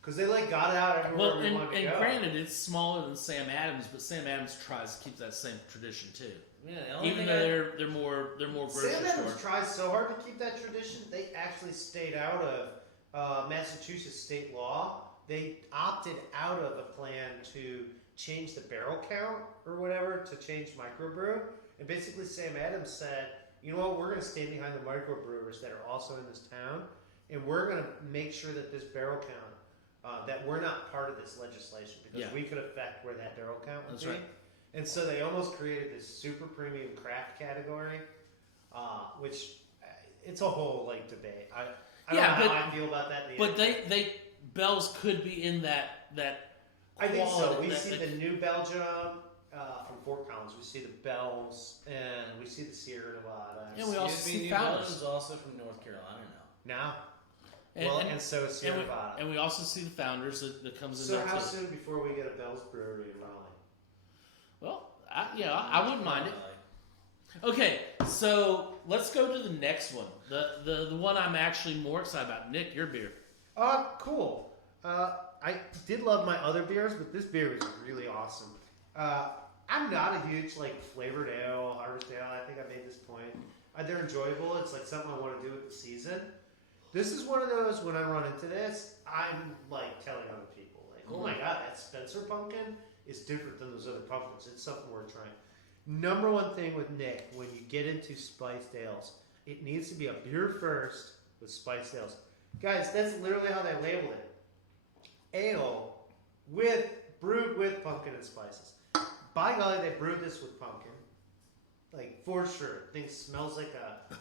because they like got it out everywhere Well, we wanted to and go. granted, it's smaller than Sam Adams, but Sam Adams tries to keep that same tradition too. Yeah, the only Even thing though they're more grocery Sam Adams store. tries so hard to keep that tradition. They actually stayed out of Massachusetts state law. They opted out of a plan to change the barrel count or whatever to change microbrew. And basically Sam Adams said, you know what, we're going to stand behind the microbrewers that are also in this town, and we're going to make sure that this barrel count, that we're not part of this legislation because Yeah. we could affect where that barrel count would That's be. right. And so they almost created this super premium craft category, which it's a whole like debate. I don't know how I feel about that. In the But end. they Bell's could be in that I think so. quality, We that- see that- the New Belgium from Fort Collins. We see the Bells, and we see the Sierra Nevada. And we also see New Founders. Belgium's also from North Carolina now. Now, and, well, and, and so is Sierra and, we, Nevada. and we also see the Founders that comes in So there how too. soon before we get a Bell's brewery in Raleigh? Well, I wouldn't mind it. Okay, so let's go to the next one. The one I'm actually more excited about. Nick, your beer. Cool. I did love my other beers, but this beer is really awesome. I'm not a huge like flavored ale, harvest ale. I think I made this point. They're enjoyable. It's like something I want to do with the season. this is one of those, when I run into this, I'm like telling other people, like, oh my god, that Spencer pumpkin is different than those other pumpkins. It's something worth trying. Number one thing with Nick, when you get into spiced ales, it needs to be a beer first with spiced ales. Guys, that's literally how they labeled it. Ale brewed with pumpkin and spices. By golly, they brewed this with pumpkin. Like, for sure. Thing smells like a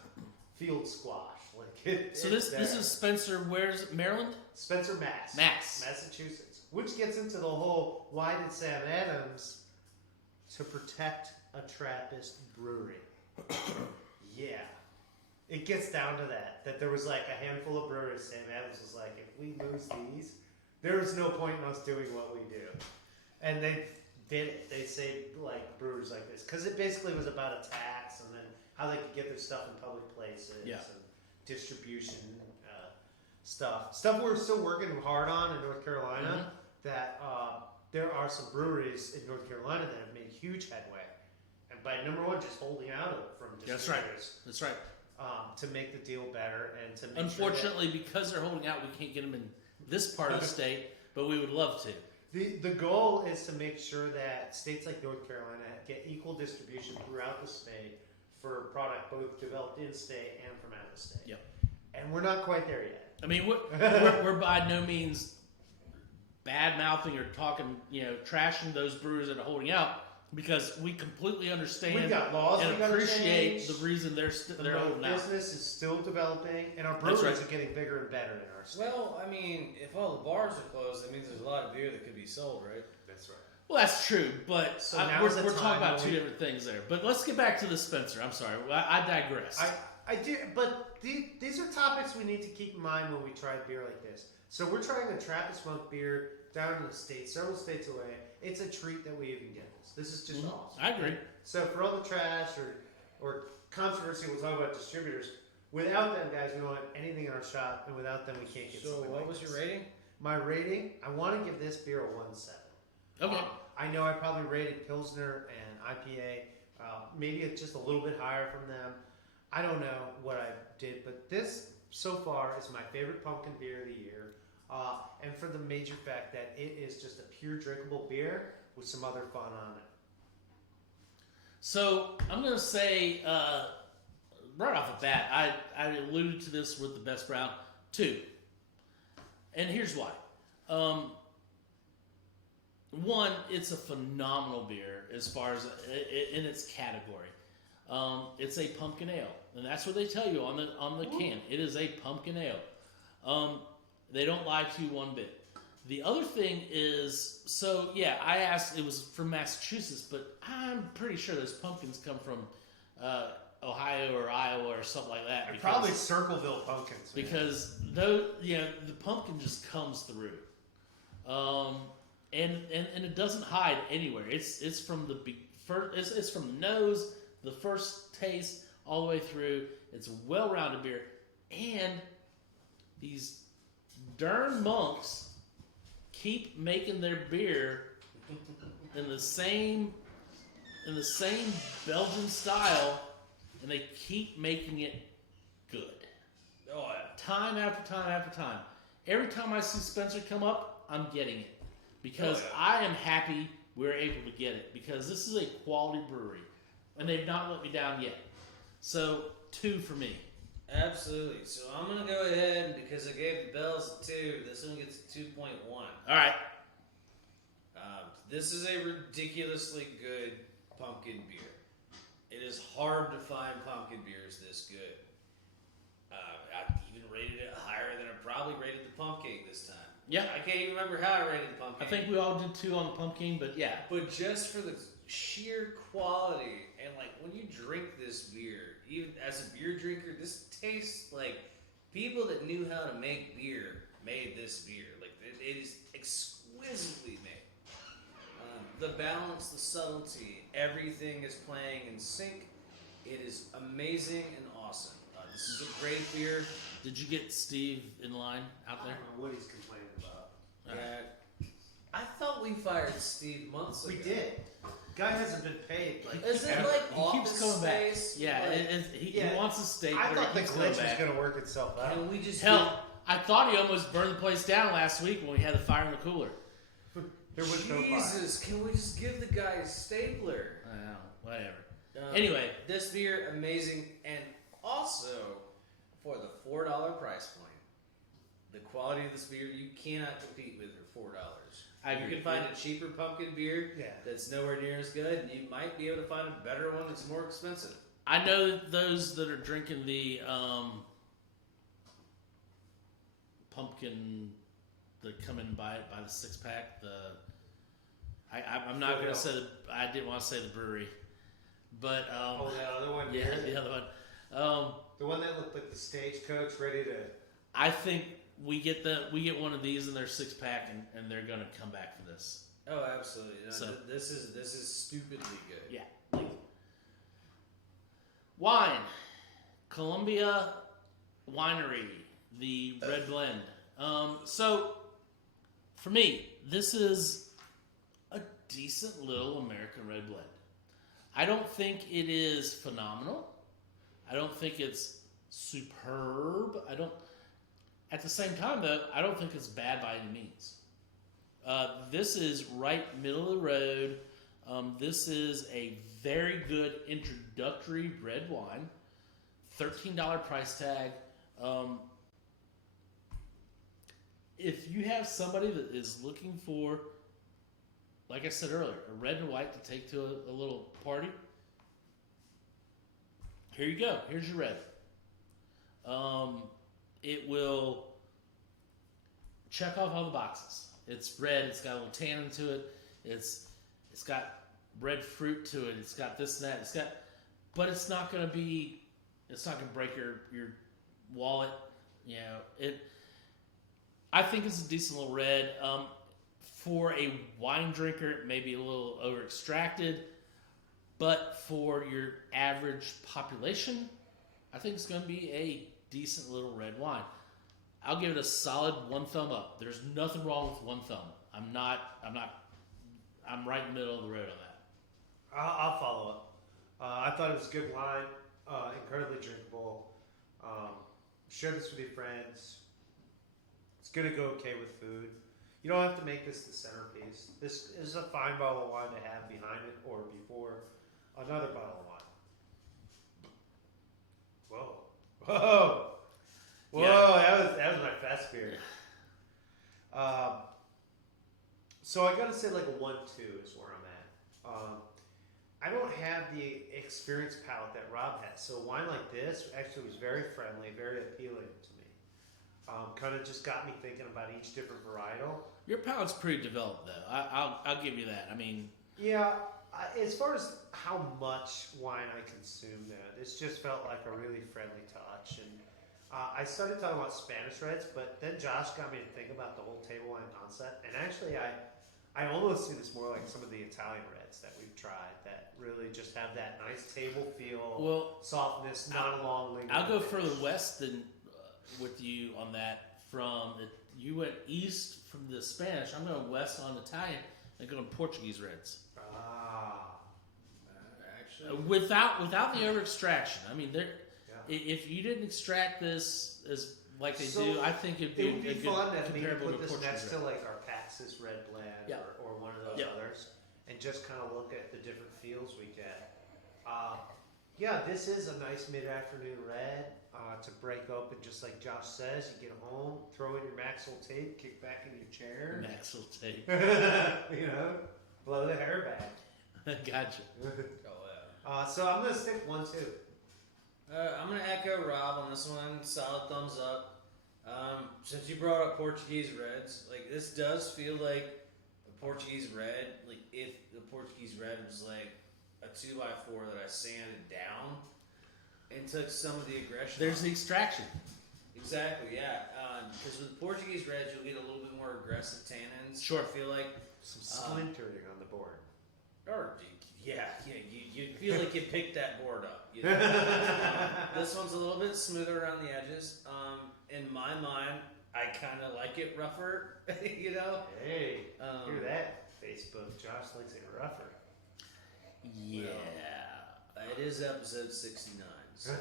field squash. Like So this is Spencer. Where's Maryland? Spencer, Massachusetts. Which gets into the whole, why did Sam Adams to protect a Trappist brewery? Yeah. It gets down to that there was like a handful of breweries. Sam Adams was like, if we lose these, there is no point in us doing what we do. And they did it. They saved like brewers like this. Because it basically was about a tax and then how they could get their stuff in public places and distribution stuff we're still working hard on in North Carolina. That there are some breweries in North Carolina that have made huge headway. And by number one, just holding out from distributors. That's right. To make the deal better and to make Unfortunately, because they're holding out, we can't get them in this part of the state, but we would love to. The goal is to make sure that states like North Carolina get equal distribution throughout the state for product both developed in state and from out of state. Yep. And we're not quite there yet. I mean, we're by no means bad mouthing or talking, trashing those brewers that are holding out, because we completely understand We've got laws and we gotta appreciate change. the reason they're holding out. Business is still developing, and our breweries are getting bigger and better in our state. Well, I mean, if all the bars are closed, that means there's a lot of beer that could be sold, right? That's right. Well, that's true, but So we're now's the talking time about when two different things there. But let's get back to the Spencer. I'm sorry, I digress. I do, but these are topics we need to keep in mind when we try a beer like this. So we're trying a Trappist Monk beer down in the States, several states away. It's a treat that we even get this. This is just awesome. I agree. So for all the trash or controversy we'll talk about distributors, without them, guys, we don't have anything in our shop, and without them, we can't get So something what like was this. your rating? My rating, I want to give this beer a 1.7. Okay. I know I probably rated Pilsner and IPA, maybe it's just a little bit higher from them. I don't know what I did, but this so far is my favorite pumpkin beer of the year. And for the major fact that it is just a pure drinkable beer with some other fun on it. So I'm going to say, right off the bat, I alluded to this with the best brown 2, and here's why. One, it's a phenomenal beer as far as in its category. It's a pumpkin ale, and that's what they tell you on the can. It is a pumpkin ale. They don't lie to you one bit. The other thing is, I asked, it was from Massachusetts, but I'm pretty sure those pumpkins come from Ohio or Iowa or something like that. Probably Circleville pumpkins. Man. Because the pumpkin just comes through. And it doesn't hide anywhere. It's from it's from the nose, the first taste, all the way through. It's a well-rounded beer, and these darn monks keep making their beer in the same Belgian style, and they keep making it good. Oh yeah. Time after time after time. Every time I see Spencer come up, I'm getting it. Because I am happy we're able to get it. Because this is a quality brewery. And they've not let me down yet. So, 2 for me. Absolutely. So I'm going to go ahead, because I gave the Bells a 2, this one gets a 2.1. Alright. This is a ridiculously good pumpkin beer. It is hard to find pumpkin beers this good. I even rated it higher than I probably rated the pumpkin this time. Yeah. I can't even remember how I rated the pumpkin. I think we all did 2 on the pumpkin, but yeah. But just for the sheer quality, and like when you drink this beer, even as a beer drinker, this tastes like people that knew how to make beer made this beer. Like it is exquisitely made. The balance, the subtlety, everything is playing in sync. It is amazing and awesome. This is a great beer. Did you get Steve in line out I there? don't know what he's complaining about. Yeah. I thought we fired Steve months ago. We did. Guy hasn't been paid. Like, Is it like he keeps office coming back. space? Yeah, Like, he wants a stapler. I thought he the keeps coming glitch was back. going to work itself out. can we just Hell, I thought he almost burned the place down last week when we had the fire in the cooler. There was no fire. Jesus, can we just give the guy a stapler? I know, whatever. Anyway. This beer, amazing, and also for the $4 price point, the quality of this beer, you cannot compete with for $4. I You agree. can find a cheaper pumpkin beer Yeah. that's nowhere near as good, and you might be able to find a better one that's more expensive. I know those that are drinking the pumpkin that come in and buy it by the 6-pack. I'm not going to say I didn't want to say the brewery, but that other one. yeah, the other one. The one that looked like the stagecoach ready to. I think we get one of these in their 6-pack, and they're going to come back for this. Oh, absolutely. No, So- this is stupidly good. Yeah. Like, wine, Columbia Winery, the red blend. So for me, this is a decent little American red blend. I don't think it is phenomenal. I don't think it's superb. At the same time, though, I don't think it's bad by any means. This is right middle of the road. This is a very good introductory red wine. $13 price tag. If you have somebody that is looking for, like I said earlier, a red and white to take to a little party, here you go. Here's your red. It will check off all the boxes. It's red. It's got a little tannin to it. It's got red fruit to it. It's got this and that. But it's not going to be. It's not going to break your wallet. You know it. I think it's a decent little red. For a wine drinker, it may be a little over extracted, but for your average population, I think it's going to be a decent little red wine. I'll give it a solid 1 thumb up. There's nothing wrong with 1 thumb. I'm right in the middle of the road on that. I'll follow up. I thought it was a good wine, incredibly drinkable. Share this with your friends. It's gonna go okay with food. You don't have to make this the centerpiece. This is a fine bottle of wine to have behind it or before another bottle of wine. Whoa! Yeah. That was my fast beer. So I gotta say like a 1-2 is where I'm at. I don't have the experience palate that Rob has, so wine like this actually was very friendly, very appealing to me. Kind of just got me thinking about each different varietal. Your palate's pretty developed, though. I'll give you that. I mean, Yeah, as far as how much wine I consume, this just felt like a really friendly touch. And I started talking about Spanish reds, but then Josh got me to think about the whole table wine concept. And actually, I almost see this more like some of the Italian reds that we've tried that really just have that nice table feel, softness, not a long lingering. I'll go finish. further west than with you on that. You went east from the Spanish. I'm going west on Italian and going Portuguese reds. Actually, Without the over extraction. I mean, if you didn't extract this as like they do, I think it'd be It would be a good fun to maybe comparable put to this Portuguese next red. to like our Pax's Red Blend Yeah. or one of those Yeah. others, and just kind of look at the different feels we get. Yeah, this is a nice mid-afternoon red to break open, just like Josh says. You get home, throw in your Maxwell tape, kick back in your chair, Maxwell tape. blow the hair back. Gotcha. So I'm gonna stick 1-2. I'm gonna echo Rob on this one. Solid thumbs up. Since you brought up Portuguese reds, like this does feel like a Portuguese red. Like if the Portuguese red was like a 2x4 that I sanded down and took some of the aggression. There's off. the extraction. Exactly, yeah. Because with Portuguese reds, you'll get a little bit more aggressive tannins. Sure. I feel like Some splintering on the board. Or you feel like you picked that board up. You know? This one's a little bit smoother around the edges. In my mind, I kind of like it rougher, you know. Hey, hear that? Facebook. Josh likes it rougher. Yeah. It is episode 69. So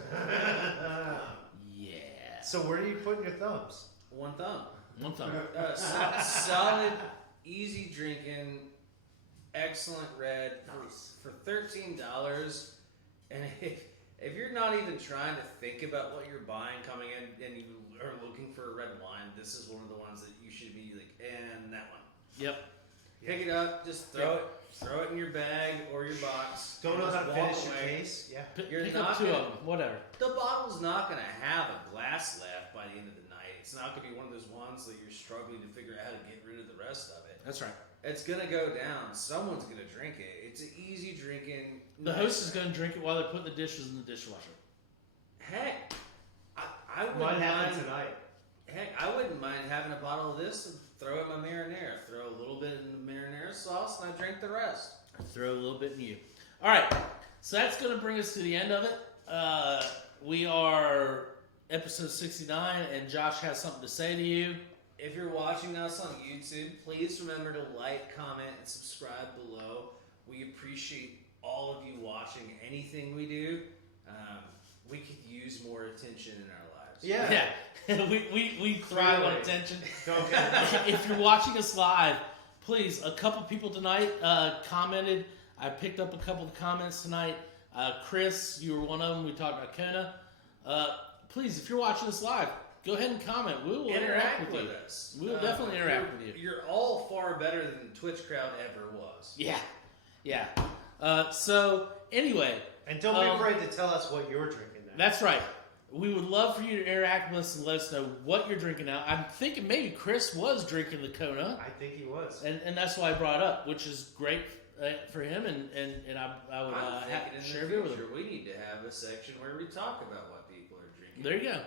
Yeah. So where are you putting your thumbs? one thumb. One thumb. Solid, easy drinking, excellent red for $13. And if you're not even trying to think about what you're buying coming in, and you are looking for a red wine, this is one of the ones that you should be like, and that one. Yep. Pick it up, just throw it in your bag or your box. Don't know just how to walk finish your away. case. Yeah. You're Pick not up 2 gonna- of them. Whatever. The bottle's not going to have a glass left by the end of the night. It's not going to be one of those ones that you're struggling to figure out how to get rid of the rest of it. That's right. It's going to go down. Someone's going to drink it. It's an easy drinking. The host is going to drink it while they're putting the dishes in the dishwasher. Heck, I wouldn't Might happen mind. tonight. Heck, I wouldn't mind having a bottle of this and throw it in my marinara. Throw a little bit in the marinara sauce, and I drink the rest. Throw a little bit in you. All right. So that's going to bring us to the end of it. We are episode 69, and Josh has something to say to you. If you're watching us on YouTube, please remember to like, comment, and subscribe below. We appreciate all of you watching anything we do. We could use more attention in our lives. Yeah. we thrive on Clearly. attention. Don't get it. If you're watching us live, please, a couple people tonight commented. I picked up a couple of comments tonight. Chris, you were one of them. We talked about Kona. Please, if you're watching us live, go ahead and comment. We will interact with you. us. We will definitely interact with you. You're all far better than the Twitch crowd ever was. Yeah. So, anyway. And don't be afraid to tell us what you're drinking now. That's right. We would love for you to interact with us and let us know what you're drinking now. I'm thinking maybe Chris was drinking the Kona. I think he was. And that's why I brought it up, which is great for him, and I would I'm thinking share in a the beer with him. future we need to have a section where we talk about what people are drinking. There you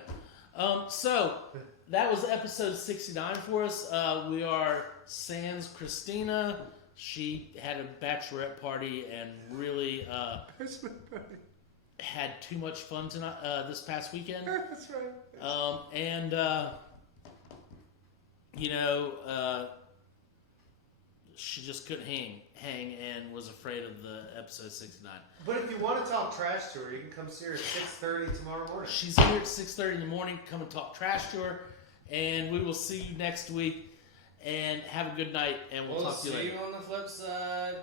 go. So that was episode 69 for us. We are sans Kristina. She had a bachelorette party and really had too much fun tonight. This past weekend. That's right. She just couldn't hang and was afraid of the episode 69. But if you want to talk trash to her, you can come see her at 6:30 tomorrow morning. She's here at 6:30 in the morning. Come and talk trash to her, and we will see you next week. And have a good night, and we'll talk to you later. See you on the flip side.